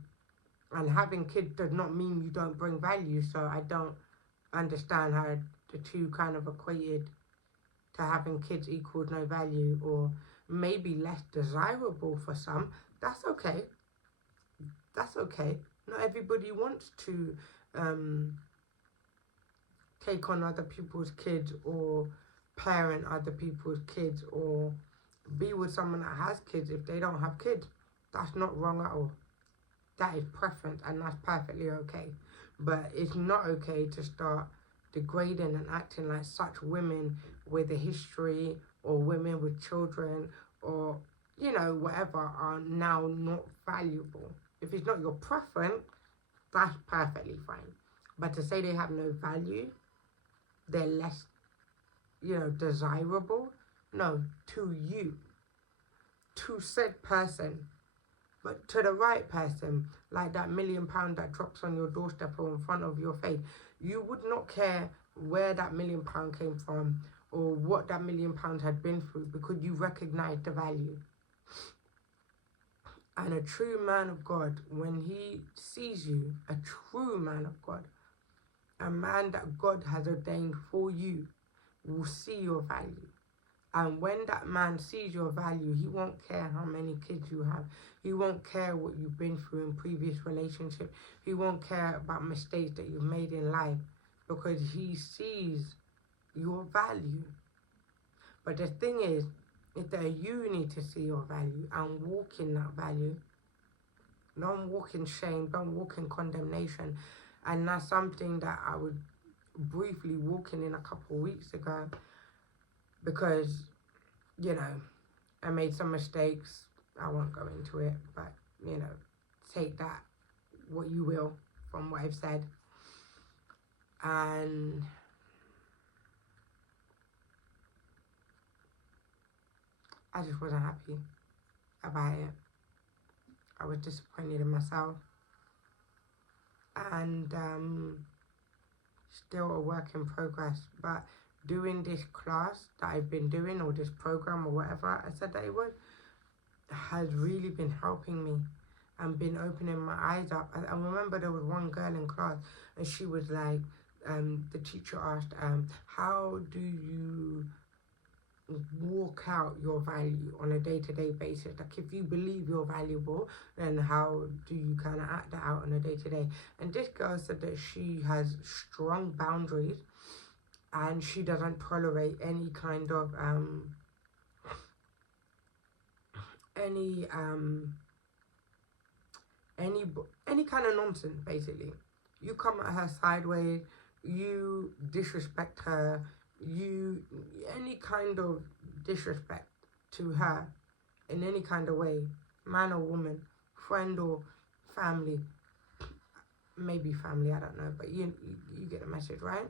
And having kids does not mean you don't bring value, so I don't understand how the two kind of equated to having kids equals no value or maybe less desirable for some. That's okay. That's okay. Not everybody wants to take on other people's kids or parent other people's kids or be with someone that has kids if they don't have kids. That's not wrong at all. That is preference and that's perfectly okay. But it's not okay to start degrading and acting like such women with a history or women with children or, you know, whatever are now not valuable. If it's not your preference, that's perfectly fine. But to say they have no value, they're less, you know, desirable, no, to you, to said person. But to the right person, like that £1 million that drops on your doorstep or in front of your face, you would not care where that £1 million came from or what that £1 million had been through because you recognize the value. And a true man of God, when he sees you, a true man of God, a man that God has ordained for you, will see your value. And when that man sees your value, he won't care how many kids you have. He won't care what you've been through in previous relationships. He won't care about mistakes that you've made in life because he sees your value. But the thing is that you need to see your value and walk in that value. Don't walk in shame. Don't walk in condemnation. And that's something that I was briefly walking in a couple of weeks ago. Because, you know, I made some mistakes. I won't go into it, but, you know, take that what you will from what I've said. And I just wasn't happy about it. I was disappointed in myself. And still a work in progress. But doing this class that I've been doing or this program or whatever I said that it was has really been helping me and been opening my eyes up. I remember there was one girl in class and she was like, the teacher asked, how do you walk out your value on a day-to-day basis? Like if you believe you're valuable, then how do you kind of act that out on a day-to-day? And this girl said that she has strong boundaries and she doesn't tolerate any kind of any kind of nonsense. Basically, you come at her sideways, you disrespect her, you any kind of disrespect to her in any kind of way, man or woman, friend or family, maybe family, I don't know, but you get the message, right?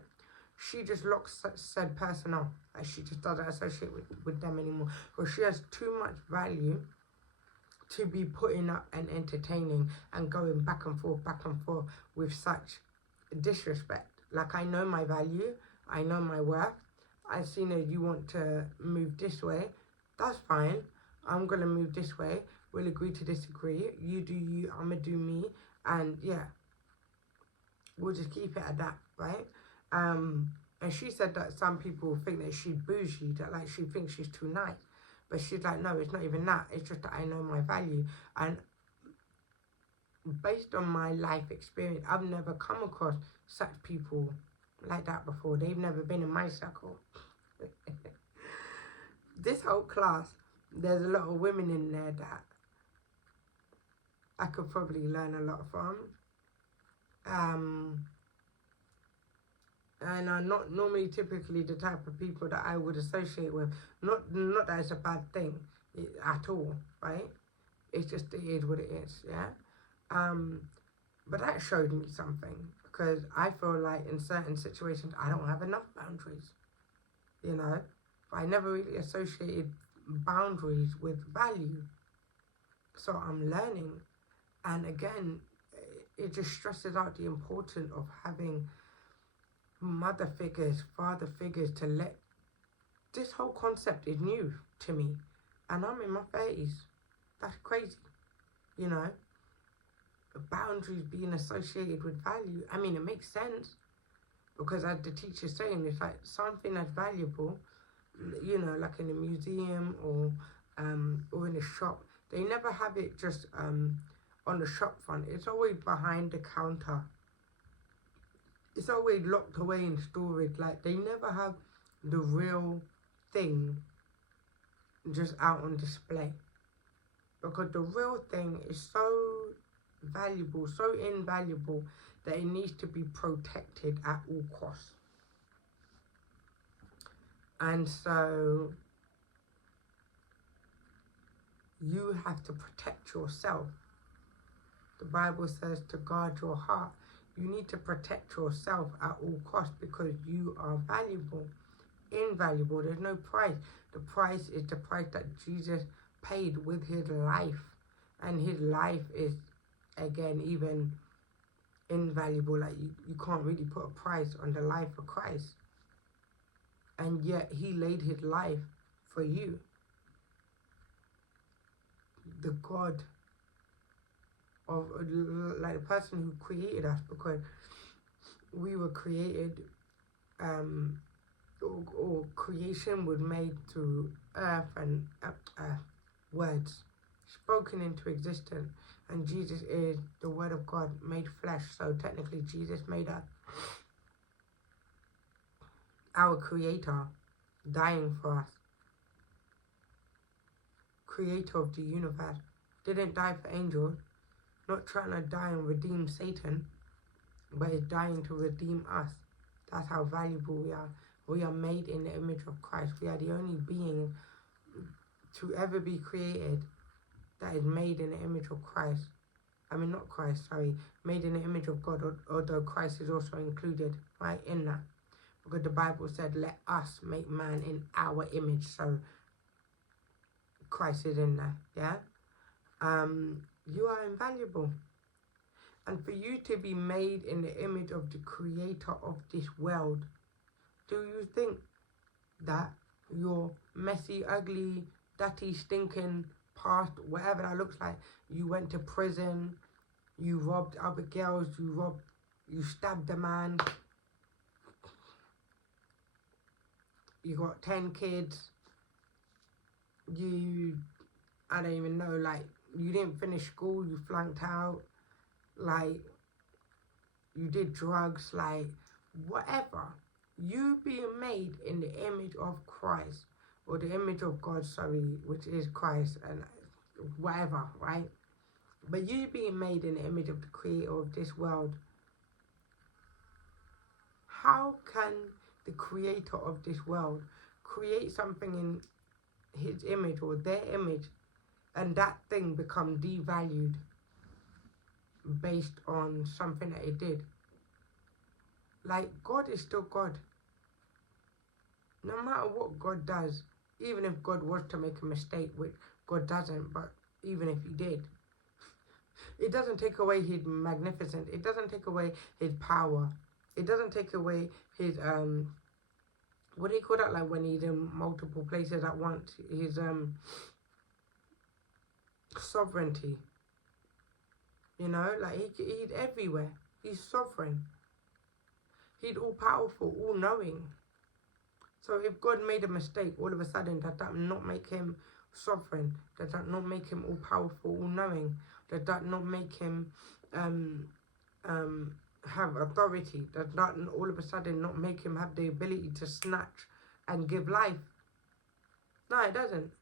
She just locks said person off. Like she just doesn't associate with them anymore because she has too much value to be putting up and entertaining and going back and forth with such disrespect. Like, I know my value, I know my worth. I see that you want to move this way, that's fine. I'm gonna move this way. We'll agree to disagree. You do you, I'm gonna do me, and yeah, we'll just keep it at that, right? And she said that some people think that she's bougie, that like she thinks she's too nice. But she's like, no, it's not even that. It's just that I know my value. And based on my life experience, I've never come across such people like that before. They've never been in my circle. This whole class, there's a lot of women in there that I could probably learn a lot from. And are not normally typically the type of people that I would associate with. Not that it's a bad thing at all, right? It's just, it is what it is, yeah? But that showed me something, because I feel like in certain situations I don't have enough boundaries, you know. But I never really associated boundaries with value. So I'm learning. And again, it just stresses out the importance of having mother figures, father figures to let this whole concept is new to me. And I'm in my 30s. That's crazy, you know. Boundaries being associated with value. I mean, it makes sense, because as the teacher's saying, it's like something that's valuable, you know, like in a museum or in a shop. They never have it just on the shop front. It's always behind the counter. It's always locked away in storage. Like, they never have the real thing just out on display, because the real thing is so valuable, so invaluable, that it needs to be protected at all costs. And so you have to protect yourself. The Bible says to guard your heart. You need to protect yourself at all costs, because you are valuable, invaluable. There's no price. The price is the price that Jesus paid with his life. And his life is, again, even invaluable. Like, you can't really put a price on the life of Christ. And yet he laid his life for you. The God of, like, the person who created us, because we were created, or creation was made through earth and words spoken into existence. And Jesus is the Word of God made flesh. So technically Jesus made us, our creator, dying for us. Creator of the universe. Didn't die for angels. Not trying to die and redeem Satan, but is dying to redeem us. That's how valuable we are. We are made in the image of Christ. We are the only being to ever be created that is made in the image of Christ. I mean, not Christ, sorry. Made in the image of God, although Christ is also included, right, in that. Because the Bible said, let us make man in our image. So Christ is in there, yeah? You are invaluable. And for you to be made in the image of the creator of this world, do you think that your messy, ugly, dirty, stinking past, whatever that looks like, you went to prison, you robbed other girls, you stabbed a man, you got 10 kids, I don't even know, like, you didn't finish school, you flunked out, like, you did drugs, like, whatever. You being made in the image of Christ, or the image of God, sorry, which is Christ, and whatever, right? But you being made in the image of the creator of this world, how can the creator of this world create something in his image or their image, and that thing become devalued based on something that it did? Like, God is still God. No matter what God does, even if God was to make a mistake, which God doesn't, but even if he did, it doesn't take away his magnificence. It doesn't take away his power. It doesn't take away his, what do you call that? Like, when he's in multiple places at once. His, sovereignty. You know, like, he's everywhere. He's sovereign. He's all-powerful, all-knowing. So if God made a mistake, all of a sudden, does that not make him sovereign? Does that not make him all-powerful, all-knowing? Does that not make him have authority? Does that all of a sudden not make him have the ability to snatch and give life? No, it doesn't.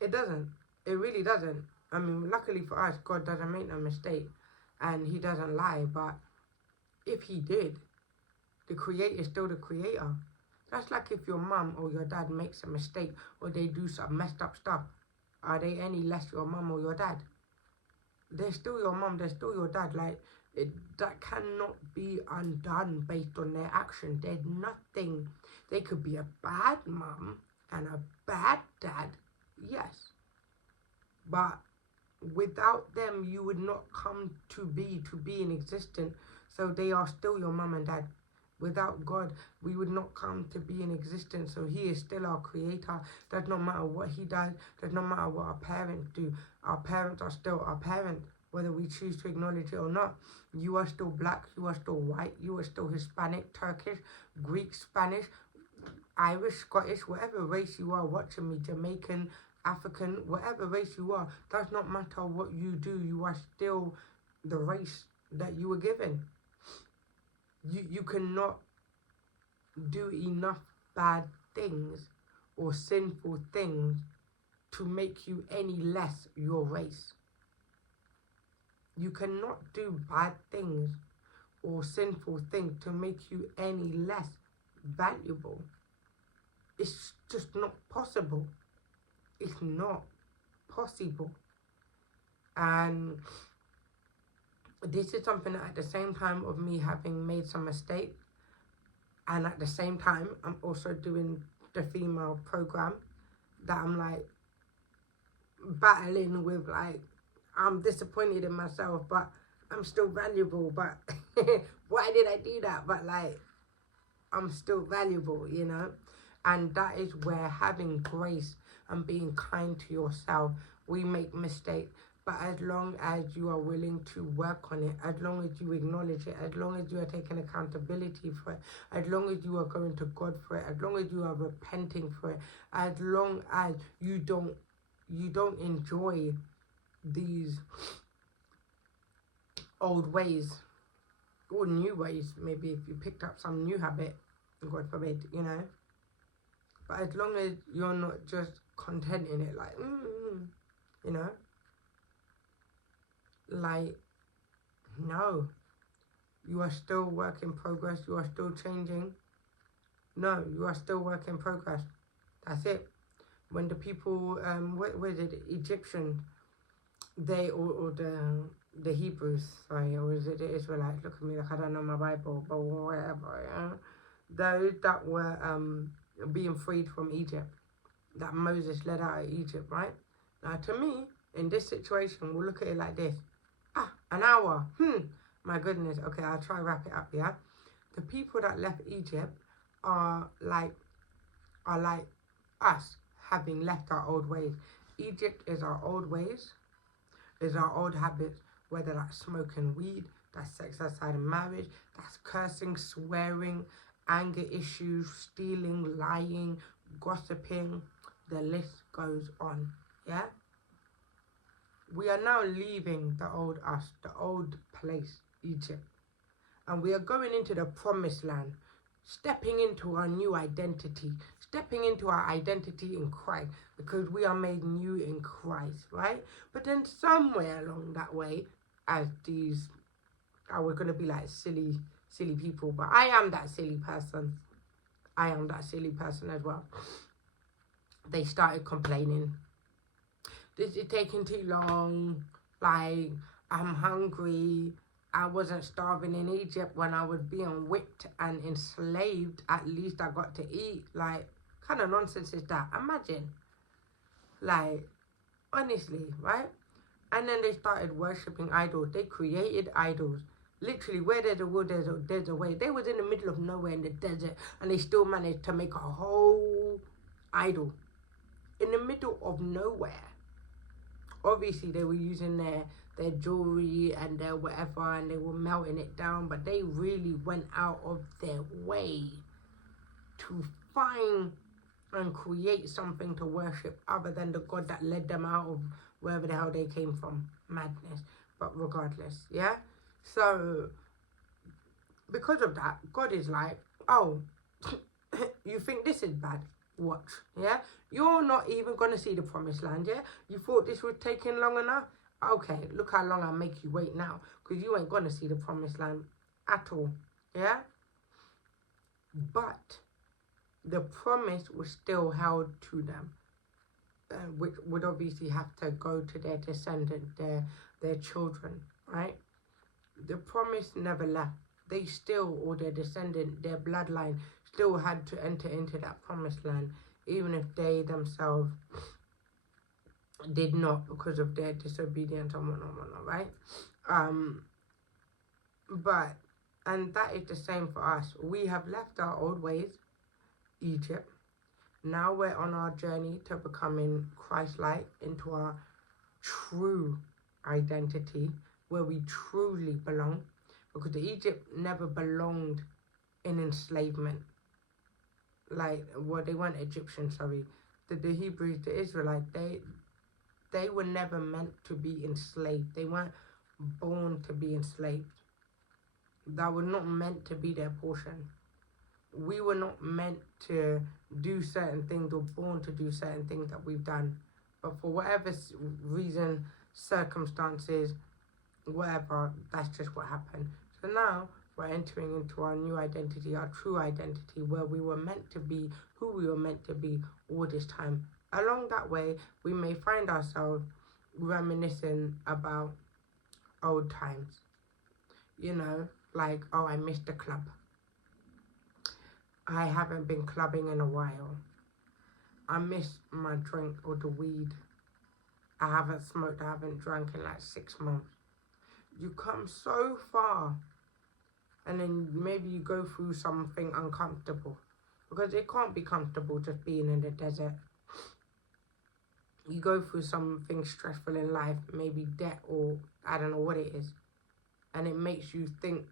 It doesn't. It really doesn't. I mean, luckily for us, God doesn't make no mistake, and he doesn't lie. But if he did, the creator is still the creator. That's like if your mum or your dad makes a mistake, or they do some messed up stuff. Are they any less your mum or your dad? they're still your mom, they're still your dad. Like, that cannot be undone based on their actions. There's nothing. They could be a bad mom and a bad dad, yes, but without them, you would not come to be in existence. So they are still your mom and dad. Without God, we would not come to be in existence. So He is still our creator. Does not matter what He does. Does not matter what our parents do. Our parents are still our parents, whether we choose to acknowledge it or not. You are still black. You are still white. You are still Hispanic, Turkish, Greek, Spanish, Irish, Scottish, whatever race you are watching me, Jamaican, African, whatever race you are, does not matter what you do. You are still the race that you were given. You cannot do enough bad things or sinful things to make you any less your race. You cannot do bad things or sinful things to make you any less valuable. It's just not possible. It's not possible. And this is something that at the same time of me having made some mistakes, and at the same time I'm also doing the female program, that I'm like battling with, like, I'm disappointed in myself, but I'm still valuable. But why did I do that? But like, I'm still valuable, you know? And that is where having grace and being kind to yourself, we make mistakes. But as long as you are willing to work on it, as long as you acknowledge it, as long as you are taking accountability for it, as long as you are going to God for it, as long as you are repenting for it, as long as you don't enjoy these old ways or new ways, maybe if you picked up some new habit, God forbid, you know. But as long as you're not just content in it, like, you know, like, no, you are still work in progress, you are still changing. No, you are still work in progress. That's it. When the people, what was it, Egyptian, they, or the Hebrews, sorry, or was it the Israelites? Look at me like I don't know my Bible, but whatever, yeah? Those that were being freed from Egypt, that Moses led out of Egypt, right? Now, to me, in this situation, we'll look at it like this. An hour. My goodness. Okay, I'll try to wrap it up, yeah? The people that left Egypt are like us, having left our old ways. Egypt is our old ways, is our old habits, whether that's smoking weed, that's sex outside of marriage, that's cursing, swearing, anger issues, stealing, lying, gossiping, the list goes on, yeah? We are now leaving the old us, the old place, Egypt, and we are going into the promised land, stepping into our new identity, stepping into our identity in Christ, because we are made new in Christ, right? But then somewhere along that way, as these, we're going to be like silly people, but I am that silly person. I am that silly person as well. They started complaining. This is taking too long. Like, I'm hungry. I wasn't starving in Egypt when I was being whipped and enslaved. At least I got to eat. Like, kind of nonsense is that? Imagine. Like, honestly, right? And then they started worshipping idols. They created idols. Literally, where there's a will, there's a way. They was in the middle of nowhere in the desert, and they still managed to make a whole idol in the middle of nowhere. Obviously, they were using their jewelry and their whatever, and they were melting it down, but they really went out of their way to find and create something to worship other than the God that led them out of wherever the hell they came from. Madness. But regardless, yeah? So, because of that, God is like, oh, you think this is bad? Watch, yeah? You're not even going to see the promised land, yeah? You thought this was taking long enough? Okay, look how long I make you wait now, because you ain't going to see the promised land at all, yeah? But the promise was still held to them. which would obviously have to go to their descendant, their children, right? The promise never left. They still, or their descendant, their bloodline, still had to enter into that promised land, even if they themselves did not, because of their disobedience and whatnot, right? Um, but, and that is the same for us. We have left our old ways, Egypt. Now we're on our journey to becoming Christ-like, into our true identity, where we truly belong, because Egypt never belonged in enslavement. Like, well, they weren't Egyptian, sorry. The Hebrews, the Israelites, they were never meant to be enslaved. They weren't born to be enslaved. That was not meant to be their portion. We were not meant to do certain things or born to do certain things that we've done. But for whatever reason, circumstances, whatever, that's just what happened. So now we're entering into our new identity, our true identity, where we were meant to be who we were meant to be all this time. Along that way, we may find ourselves reminiscing about old times. You know, like, oh, I missed the club. I haven't been clubbing in a while. I miss my drink or the weed. I haven't smoked, I haven't drunk in like 6 months. You come so far, and then maybe you go through something uncomfortable, because it can't be comfortable just being in the desert. You go through something stressful in life, maybe debt, or I don't know what it is, and it makes you think,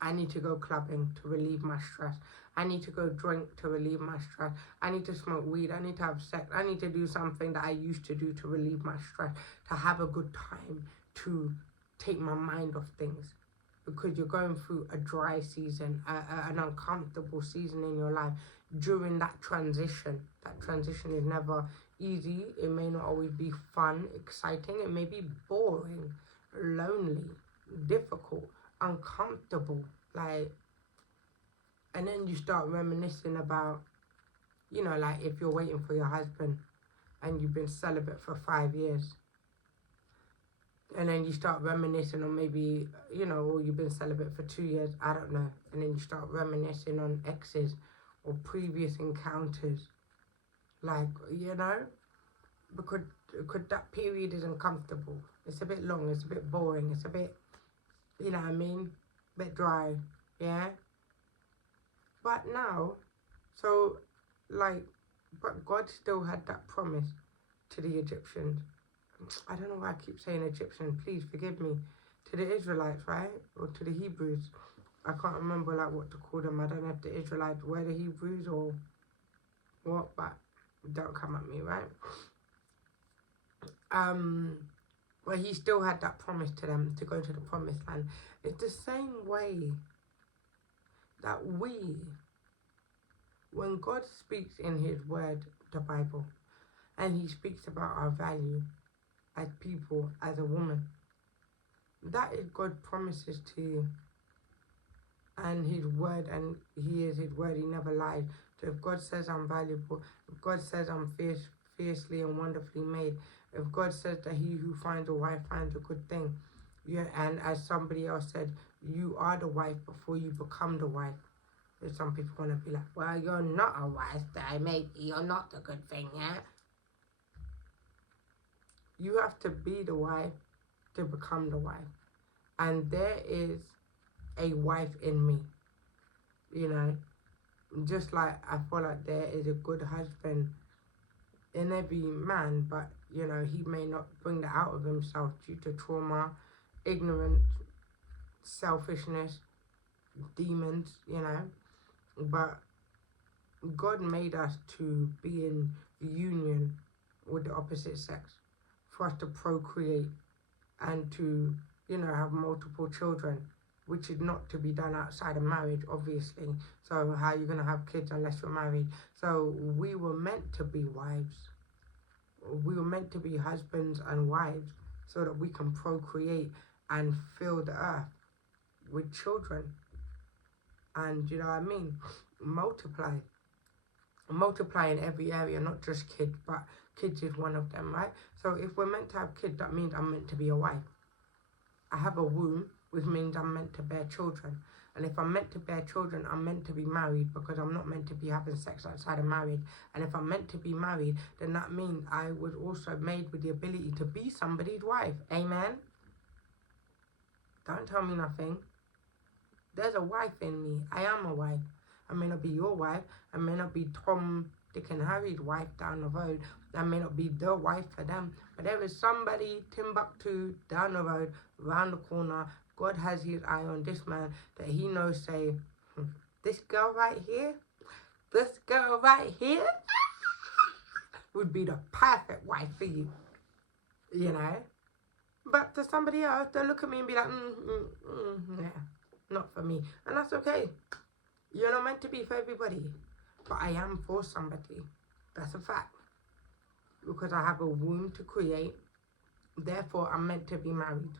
I need to go clubbing to relieve my stress. I need to go drink to relieve my stress. I need to smoke weed. I need to have sex. I need to do something that I used to do to relieve my stress, to have a good time, to take my mind off things. Because you're going through a dry season, an uncomfortable season in your life during that transition. That transition is never easy. It may not always be fun, exciting. It may be boring, lonely, difficult, uncomfortable. Like, and then you start reminiscing about, you know, like if you're waiting for your husband and you've been celibate for 5 years. And then you start reminiscing on maybe, you know, or you've been celibate for 2 years, I don't know. And then you start reminiscing on exes or previous encounters. Like, you know, because that period is uncomfortable. It's a bit long, it's a bit boring, it's a bit, you know what I mean? A bit dry, yeah? But now, so, like, but God still had that promise to the Egyptians. I don't know why I keep saying Egyptian, please forgive me. To the Israelites, right? Or to the Hebrews. I can't remember like what to call them. I don't know if the Israelites were the Hebrews or what, but don't come at me, right? Where he still had that promise to them to go to the promised land. It's the same way that when God speaks in his word, the Bible, and he speaks about our value as people, as a woman, that is God promises to you. And his word, and he is his word, he never lies. So if God says I'm valuable, if God says I'm fiercely and wonderfully made, if God says that he who finds a wife finds a good thing, yeah, and as somebody else said, you are the wife before you become the wife. And some people want to be like, well, you're not a wife that I made, you're not the good thing, yeah? You have to be the wife to become the wife. And there is a wife in me, you know? Just like I feel like there is a good husband in every man, but, you know, he may not bring that out of himself due to trauma, ignorance, selfishness, demons, you know? But God made us to be in union with the opposite sex, for us to procreate and to, you know, have multiple children, which is not to be done outside of marriage, obviously. So how are you going to have kids unless you're married? So we were meant to be wives. We were meant to be husbands and wives so that we can procreate and fill the earth with children. And, you know what I mean? Multiply. multiply in every area, not just kids, but kids is one of them, right? So if we're meant to have kids, that means I'm meant to be a wife. I have a womb, which means I'm meant to bear children. And if I'm meant to bear children, I'm meant to be married, because I'm not meant to be having sex outside of marriage. And if I'm meant to be married, then that means I was also made with the ability to be somebody's wife. Amen? Don't tell me nothing. There's a wife in me. I am a wife. I may not be your wife. I may not be Tom, Dick and Harry's wife down the road. I may not be the wife for them. But there is somebody, Timbuktu, down the road, round the corner. God has his eye on this man that he knows, say, this girl right here would be the perfect wife for you. You know? But to somebody else, they'll look at me and be like, yeah, not for me. And that's okay. You're not meant to be for everybody. But I am for somebody. That's a fact. Because I have a womb to create. Therefore, I'm meant to be married.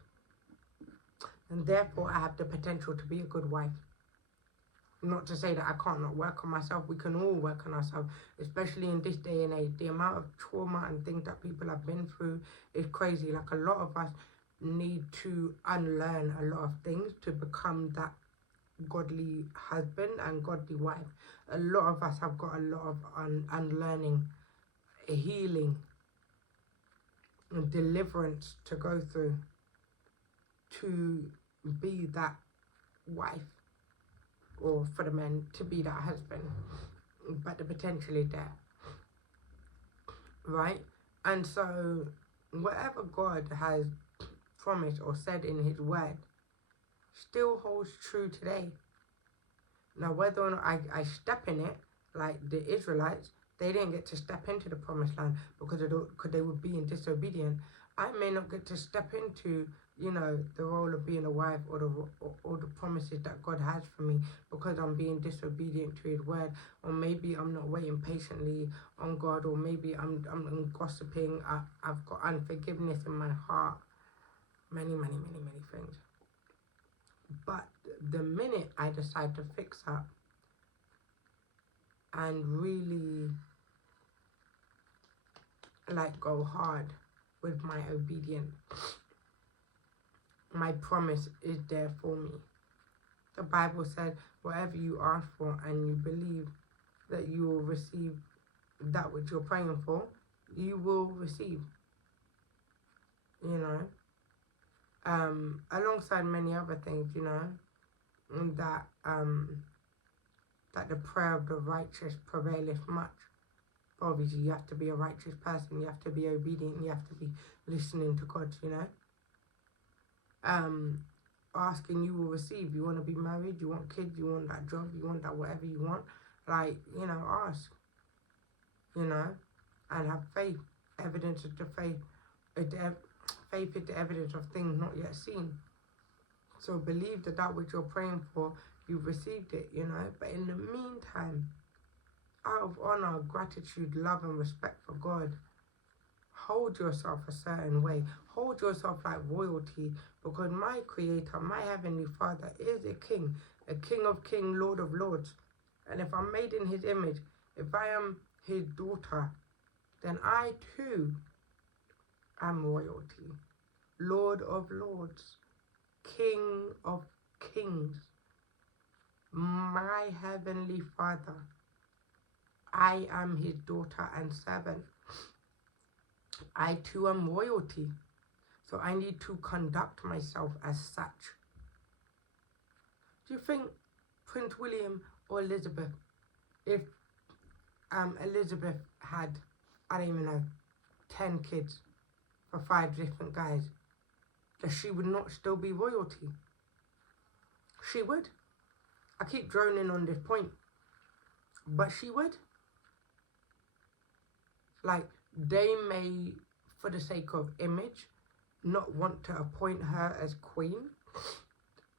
And therefore, I have the potential to be a good wife. Not to say that I can't not work on myself. We can all work on ourselves. Especially in this day and age. The amount of trauma and things that people have been through is crazy. Like, a lot of us need to unlearn a lot of things to become that godly husband and godly wife. A lot of us have got a lot of unlearning, healing, and deliverance to go through to be that wife, or for the men to be that husband. But the potential is there, right? And so whatever God has promised or said in his word still holds true today. Now, whether or not I step in it, like the Israelites, they didn't get to step into the promised land because they would be in disobedience. I may not get to step into, you know, the role of being a wife or the promises that God has for me because I'm being disobedient to his word, or maybe I'm not waiting patiently on God, or maybe I'm gossiping, I've got unforgiveness in my heart, many things. But the minute I decide to fix up and really like go hard with my obedience, my promise is there for me. The Bible said, whatever you ask for and you believe that you will receive that which you're praying for, you will receive. You know? Alongside many other things, you know, that the prayer of the righteous prevaileth much. But obviously, you have to be a righteous person. You have to be obedient. You have to be listening to God, you know. Asking, you will receive. You want to be married, you want kids, you want that job, you want that whatever you want. Like, you know, ask. You know, and have faith. Evidence of the faith. Faith is the evidence of things not yet seen. So believe that which you're praying for, you've received it, you know. But in the meantime, out of honor, gratitude, love and respect for God, hold yourself a certain way. Hold yourself like royalty, because my Creator, my Heavenly Father is a King of kings, Lord of lords. And if I'm made in his image, if I am his daughter, then I too am royalty. Lord of lords, King of kings, my Heavenly Father. I am his daughter and servant. I too am royalty. So I need to conduct myself as such. Do you think Prince William or Elizabeth, if Elizabeth had, I don't even know, 10 kids for 5 different guys, that she would not still be royalty? She would. I keep droning on this point, but she would. Like, they may, for the sake of image, not want to appoint her as queen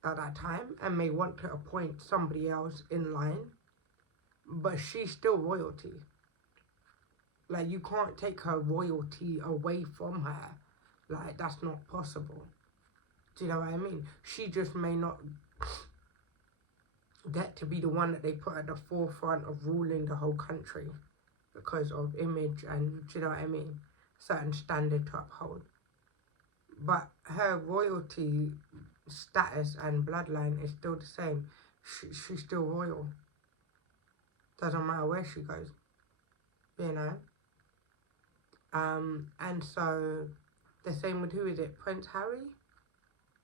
at that time, and may want to appoint somebody else in line, but she's still royalty. Like, you can't take her royalty away from her. Like, that's not possible. Do you know what I mean? She just may not get to be the one that they put at the forefront of ruling the whole country because of image and, do you know what I mean, certain standard to uphold. But her royalty status and bloodline is still the same. She's still royal. Doesn't matter where she goes, you know. And so the same with, who is it, Prince Harry?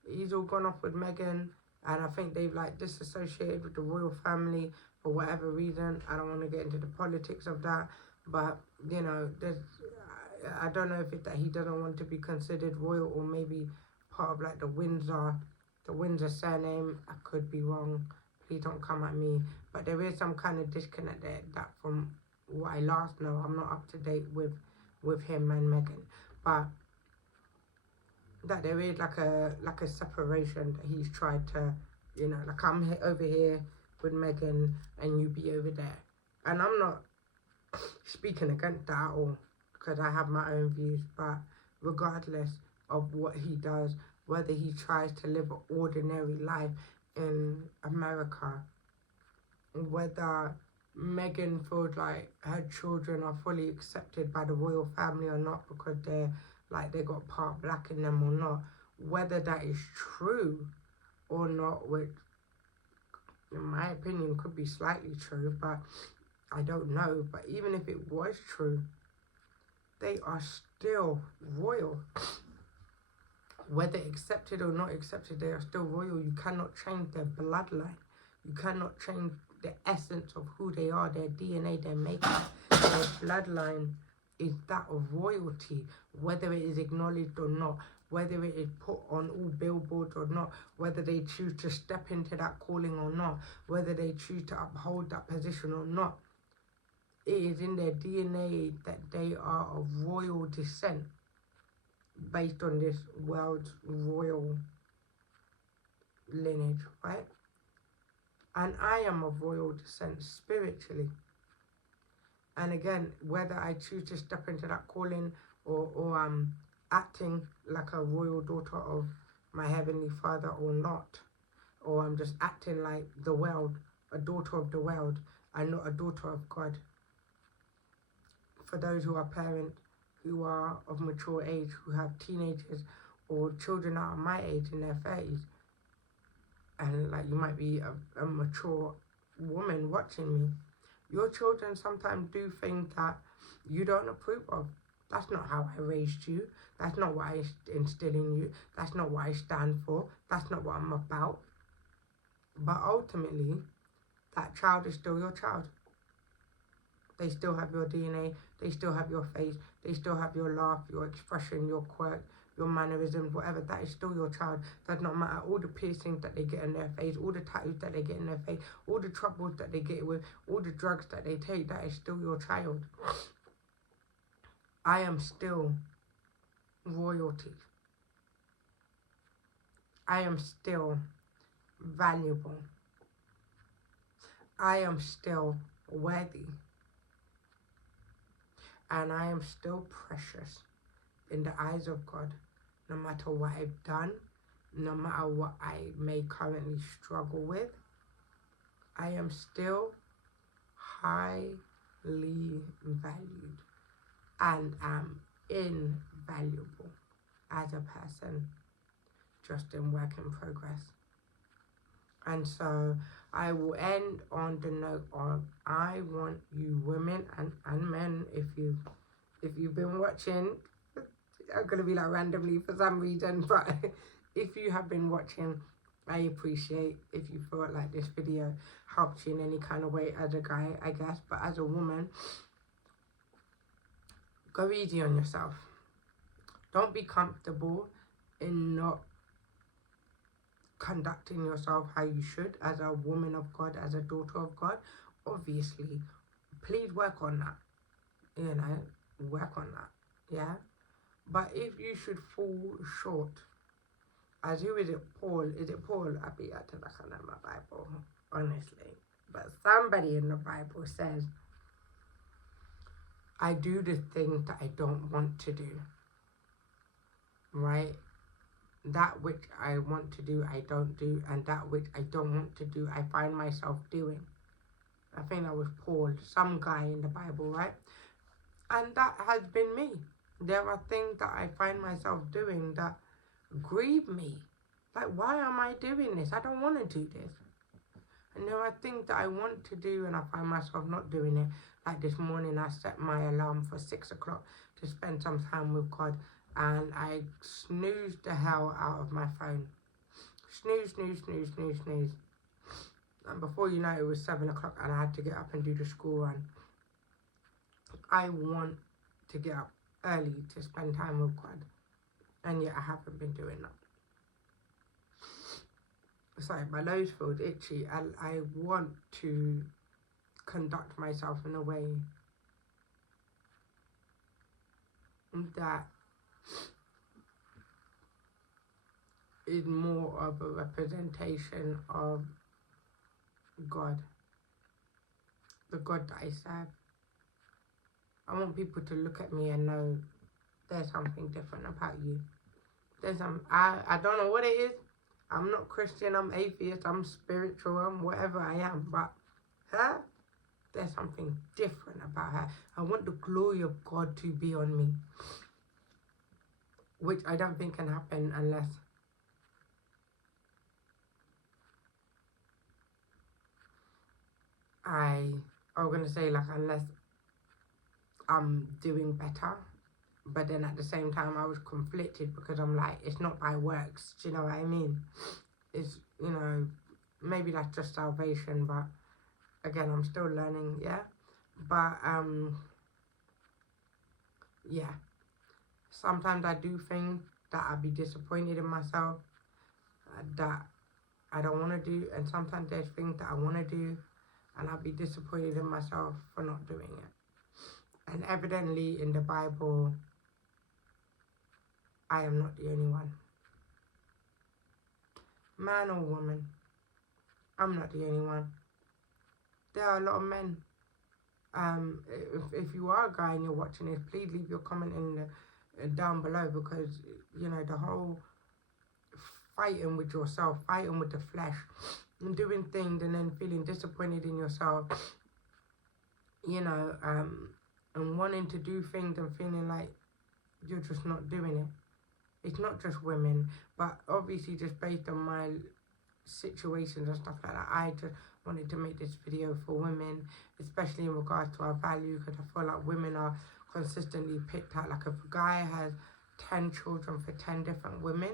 He's all gone off with Meghan, and I think they've like disassociated with the royal family for whatever reason. I don't want to get into the politics of that, but you know, I don't know if it's that he doesn't want to be considered royal, or maybe part of like the Windsor surname. I could be wrong. Please don't come at me. But there is some kind of disconnect there, that from what I last know, I'm not up to date with him and Meghan, but that there is like a separation that he's tried to, you know, like I'm over here with Meghan and you be over there. And I'm not speaking against that at all, because I have my own views. But regardless of what he does, whether he tries to live an ordinary life in America, whether Meghan feels like her children are fully accepted by the royal family or not, because they're like they got part black in them or not, whether that is true or not, which in my opinion could be slightly true, but I don't know. But even if it was true, they are still royal. Whether accepted or not accepted, they are still royal. You cannot change their bloodline. You cannot change the essence of who they are, their DNA, their makeup. Their bloodline is that of royalty, whether it is acknowledged or not, whether it is put on all billboards or not, whether they choose to step into that calling or not, whether they choose to uphold that position or not. It is in their DNA that they are of royal descent, based on this world's royal lineage, right? And I am of royal descent spiritually. And again, whether I choose to step into that calling or acting like a royal daughter of my Heavenly Father or not, or I'm just acting like the world, a daughter of the world, and not a daughter of God. For those who are parents, who are of mature age, who have teenagers or children that are my age in their 30s, and like you might be a mature woman watching me, your children sometimes do things that you don't approve of. That's not how I raised you. That's not what I instill in you. That's not what I stand for. That's not what I'm about. But ultimately, that child is still your child. They still have your DNA. They still have your face. They still have your laugh, your expression, your quirk, your mannerisms, whatever. That is still your child. Does not matter all the piercings that they get in their face, all the tattoos that they get in their face, all the troubles that they get with, all the drugs that they take. That is still your child. I am still royalty. I am still valuable. I am still worthy. And I am still precious in the eyes of God, no matter what I've done, no matter what I may currently struggle with. I am still highly valued and am invaluable as a person, just in work in progress. And so I will end on the note of, I want you women and men, if you've been watching, I'm gonna be like randomly for some reason, but if you have been watching, I appreciate if you feel like this video helped you in any kind of way. As a guy, I guess, but as a woman, go easy on yourself. Don't be comfortable in not conducting yourself how you should as a woman of God, as a daughter of God. Obviously, please work on that. You know, work on that. Yeah. But if you should fall short, as who is it, Paul? Is it Paul? I be at the back of my Bible, honestly. But somebody in the Bible says, I do the things that I don't want to do. Right? that which I want to do, I don't do, and that which I don't want to do, I find myself doing. I think that was Paul, some guy in the Bible, right? And that has been me. There are things that I find myself doing that grieve me. Like, why am I doing this? I don't want to do this. And there are things that I want to do and I find myself not doing it. Like this morning, I set my alarm for 6 o'clock to spend some time with God. And I snoozed the hell out of my phone. Snooze, snooze, snooze, snooze, snooze. And before you know it, was 7 o'clock and I had to get up and do the school run. I want to get up early to spend time with God. And yet I haven't been doing that. Sorry, my nose feels itchy and I want to conduct myself in a way that is more of a representation of God, the God that I serve. I want people to look at me and know there's something different about you. I don't know what it is. I'm not Christian, I'm atheist, I'm spiritual, I'm whatever I am, but her, there's something different about her. I want the glory of God to be on me, which I don't think can happen unless unless I'm doing better. But then at the same time, I was conflicted because I'm like, it's not by works. Do you know what I mean? It's, maybe that's just salvation, but again, I'm still learning, yeah? But, yeah. Sometimes I do things that I'd be disappointed in myself, that I don't want to do. And sometimes there's things that I want to do, and I'll be disappointed in myself for not doing it. And evidently in the Bible, I am not the only one. Man or woman, I'm not the only one. There are a lot of men. If you are a guy and you're watching this, please leave your comment down below, because the whole fighting with yourself, fighting with the flesh, and doing things and then feeling disappointed in yourself, and wanting to do things and feeling like you're just not doing it. It's not just women, but obviously just based on my situations and stuff like that, I just wanted to make this video for women, especially in regards to our value, because I feel like women are consistently picked out. Like if a guy has 10 children for 10 different women,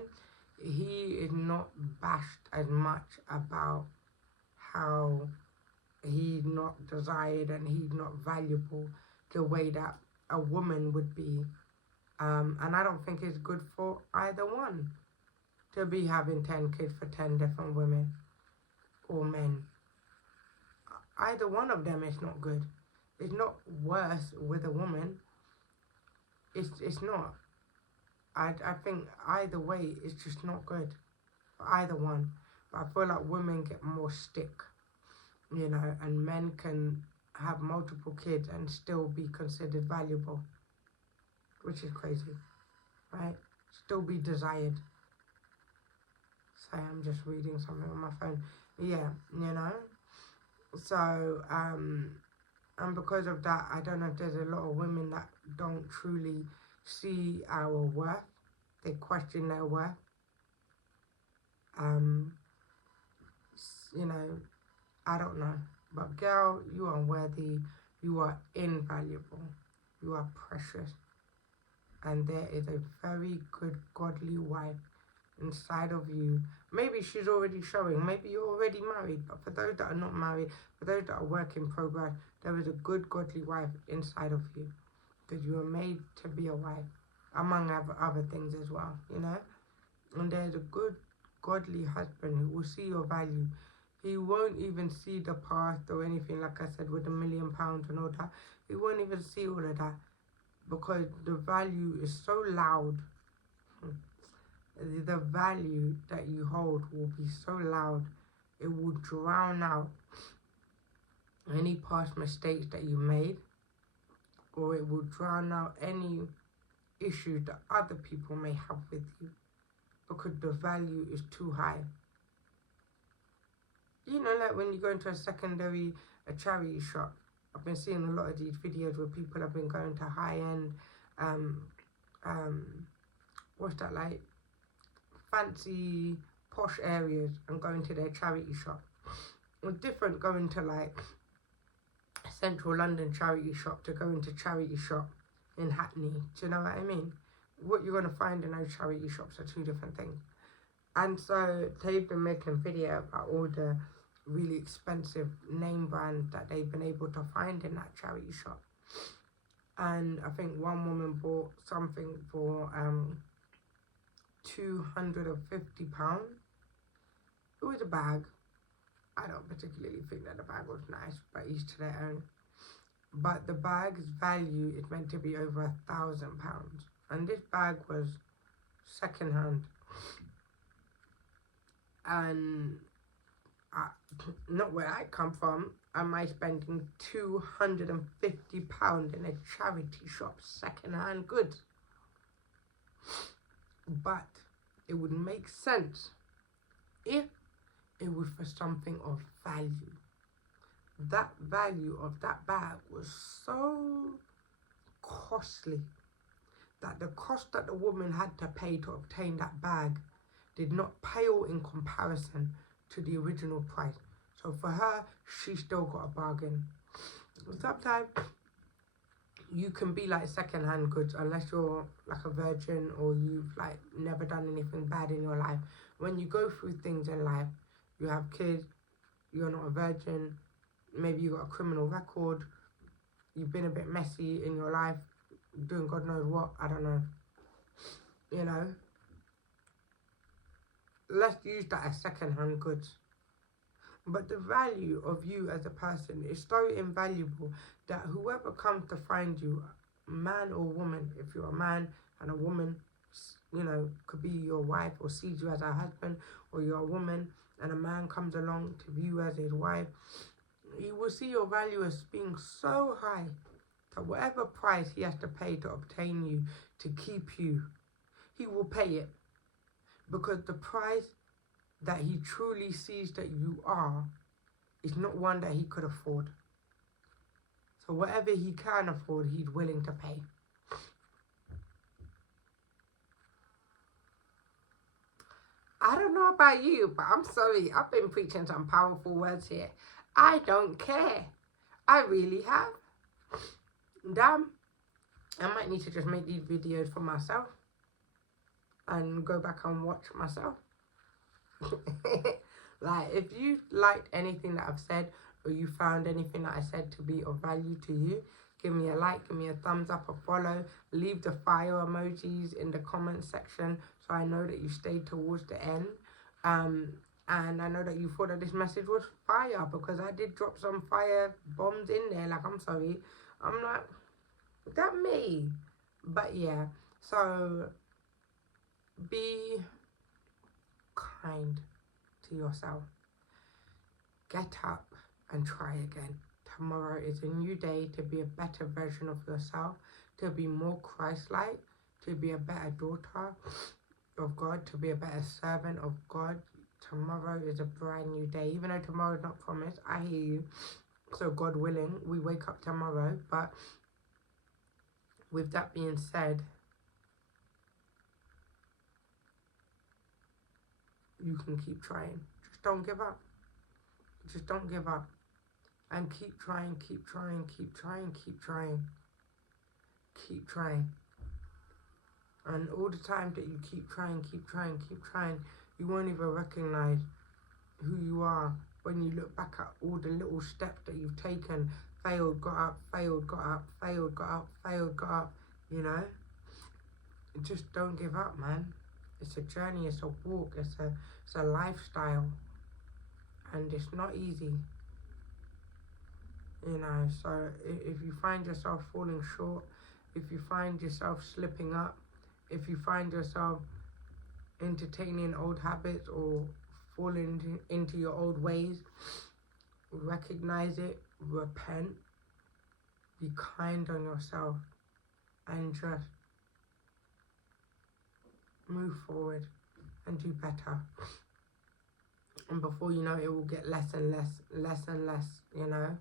he is not bashed as much about how he's not desired and he's not valuable the way that a woman would be. And I don't think it's good for either one to be having 10 kids for 10 different women or men. Either one of them is not good. It's not worse with a woman. It's not. I think either way is just not good for either one. But I feel like women get more stick, and men can have multiple kids and still be considered valuable, which is crazy, right? Still be desired. Sorry, I'm just reading something on my phone. Yeah, So, and because of that, I don't know if there's a lot of women that don't truly see our worth. They question their worth. I don't know. But girl, you are worthy. You are invaluable. You are precious. And there is a very good godly wife inside of you. Maybe she's already showing. Maybe you're already married. But for those that are not married, for those that are work in progress, there is a good godly wife inside of you. Because you are made to be a wife. Among other things as well, And there's a good godly husband who will see your value. He won't even see the past or anything, like I said, with £1 million and all that. He won't even see all of that, because the value is so loud. The value that you hold will be so loud, it will drown out any past mistakes that you made, or it will drown out any issues that other people may have with you. because the value is too high. You know, like when you go into a charity shop, I've been seeing a lot of these videos where people have been going to high-end, um, what's that, like, fancy, posh areas and going to their charity shop. It's different going to, like, central London charity shop to going to charity shop in Hackney. Do you know what I mean? What you're going to find in those charity shops are two different things. And so they've been making a video about all the really expensive name brands that they've been able to find in that charity shop. And I think one woman bought something for £250. It was a bag. I don't particularly think that the bag was nice, but each to their own. But the bag's value is meant to be over £1,000. And this bag was secondhand. And not where I come from, am I spending £250 in a charity shop, second-hand goods? But it would make sense if it was for something of value. That value of that bag was so costly that the cost that the woman had to pay to obtain that bag did not pale in comparison to the original price. So for her, she still got a bargain. Sometimes you can be like second-hand goods unless you're like a virgin or you've like never done anything bad in your life. When you go through things in life, you have kids, you're not a virgin, maybe you got a criminal record, you've been a bit messy in your life, doing God knows what, I don't know. You know? Let's use that as second-hand goods. But the value of you as a person is so invaluable that whoever comes to find you, man or woman, if you're a man and a woman, you know, could be your wife or sees you as her husband, or you're a woman and a man comes along to view you as his wife, he will see your value as being so high that whatever price he has to pay to obtain you, to keep you, he will pay it. Because the price that he truly sees that you are is not one that he could afford. So whatever he can afford, he's willing to pay. I don't know about you, but I'm sorry, I've been preaching some powerful words here. I don't care. I really have. Damn, I might need to just make these videos for myself and go back and watch myself. Like, if you liked anything that I've said, or you found anything that I said to be of value to you, give me a like, give me a thumbs up, a follow, leave the fire emojis in the comment section so I know that you stayed towards the end. And I know that you thought that this message was fire, because I did drop some fire bombs in there. Like, I'm sorry, I'm like, that me. But yeah, so be kind to yourself. Get up and try again. Tomorrow is a new day to be a better version of yourself, to be more Christ-like, to be a better daughter of God, to be a better servant of God. Tomorrow is a brand new day. Even though tomorrow is not promised, I hear you. So God willing, we wake up tomorrow. But with that being said, you can keep trying. Just don't give up. Just don't give up. And keep trying, keep trying, keep trying, keep trying. Keep trying. And all the time that you keep trying, keep trying, keep trying, you won't even recognize who you are when you look back at all the little steps that you've taken. Failed, got up, failed, got up, failed, got up, failed, got up, you know? Just don't give up, man. It's a journey, it's a walk, it's a lifestyle. And it's not easy. You know, so if you find yourself falling short, if you find yourself slipping up, if you find yourself entertaining old habits or falling into your old ways, recognize it, repent, be kind on yourself, and just move forward and do better. And before you know it will get less and less, you know.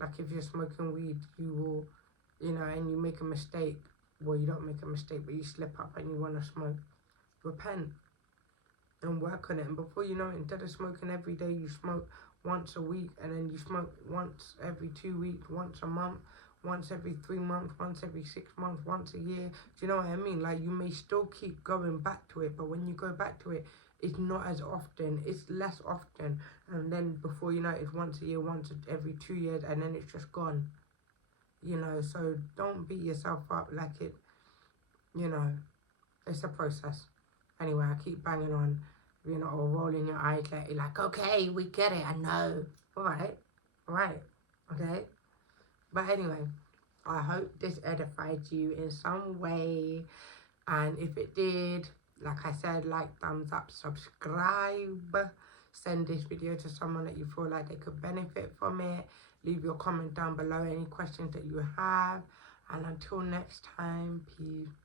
Like if you're smoking weed, you will, you know, and you make a mistake. Well, you don't make a mistake, but you slip up and you want to smoke. Repent and work on it. And before you know it, instead of smoking every day, you smoke once a week, and then you smoke once every 2 weeks, once a month, once every 3 months, once every 6 months, once a year. Do you know what I mean? Like, you may still keep going back to it, but when you go back to it, it's not as often, it's less often. And then before you know it, it's once a year, once every 2 years, and then it's just gone. You know, so don't beat yourself up like it, you know, it's a process. Anyway, I keep banging on, you know, or rolling your eyes like, you're like, okay, we get it, I know. All right, okay. But anyway, I hope this edified you in some way. And if it did, like I said, like, thumbs up, subscribe. Send this video to someone that you feel like they could benefit from it. Leave your comment down below, any questions that you have. And until next time, peace.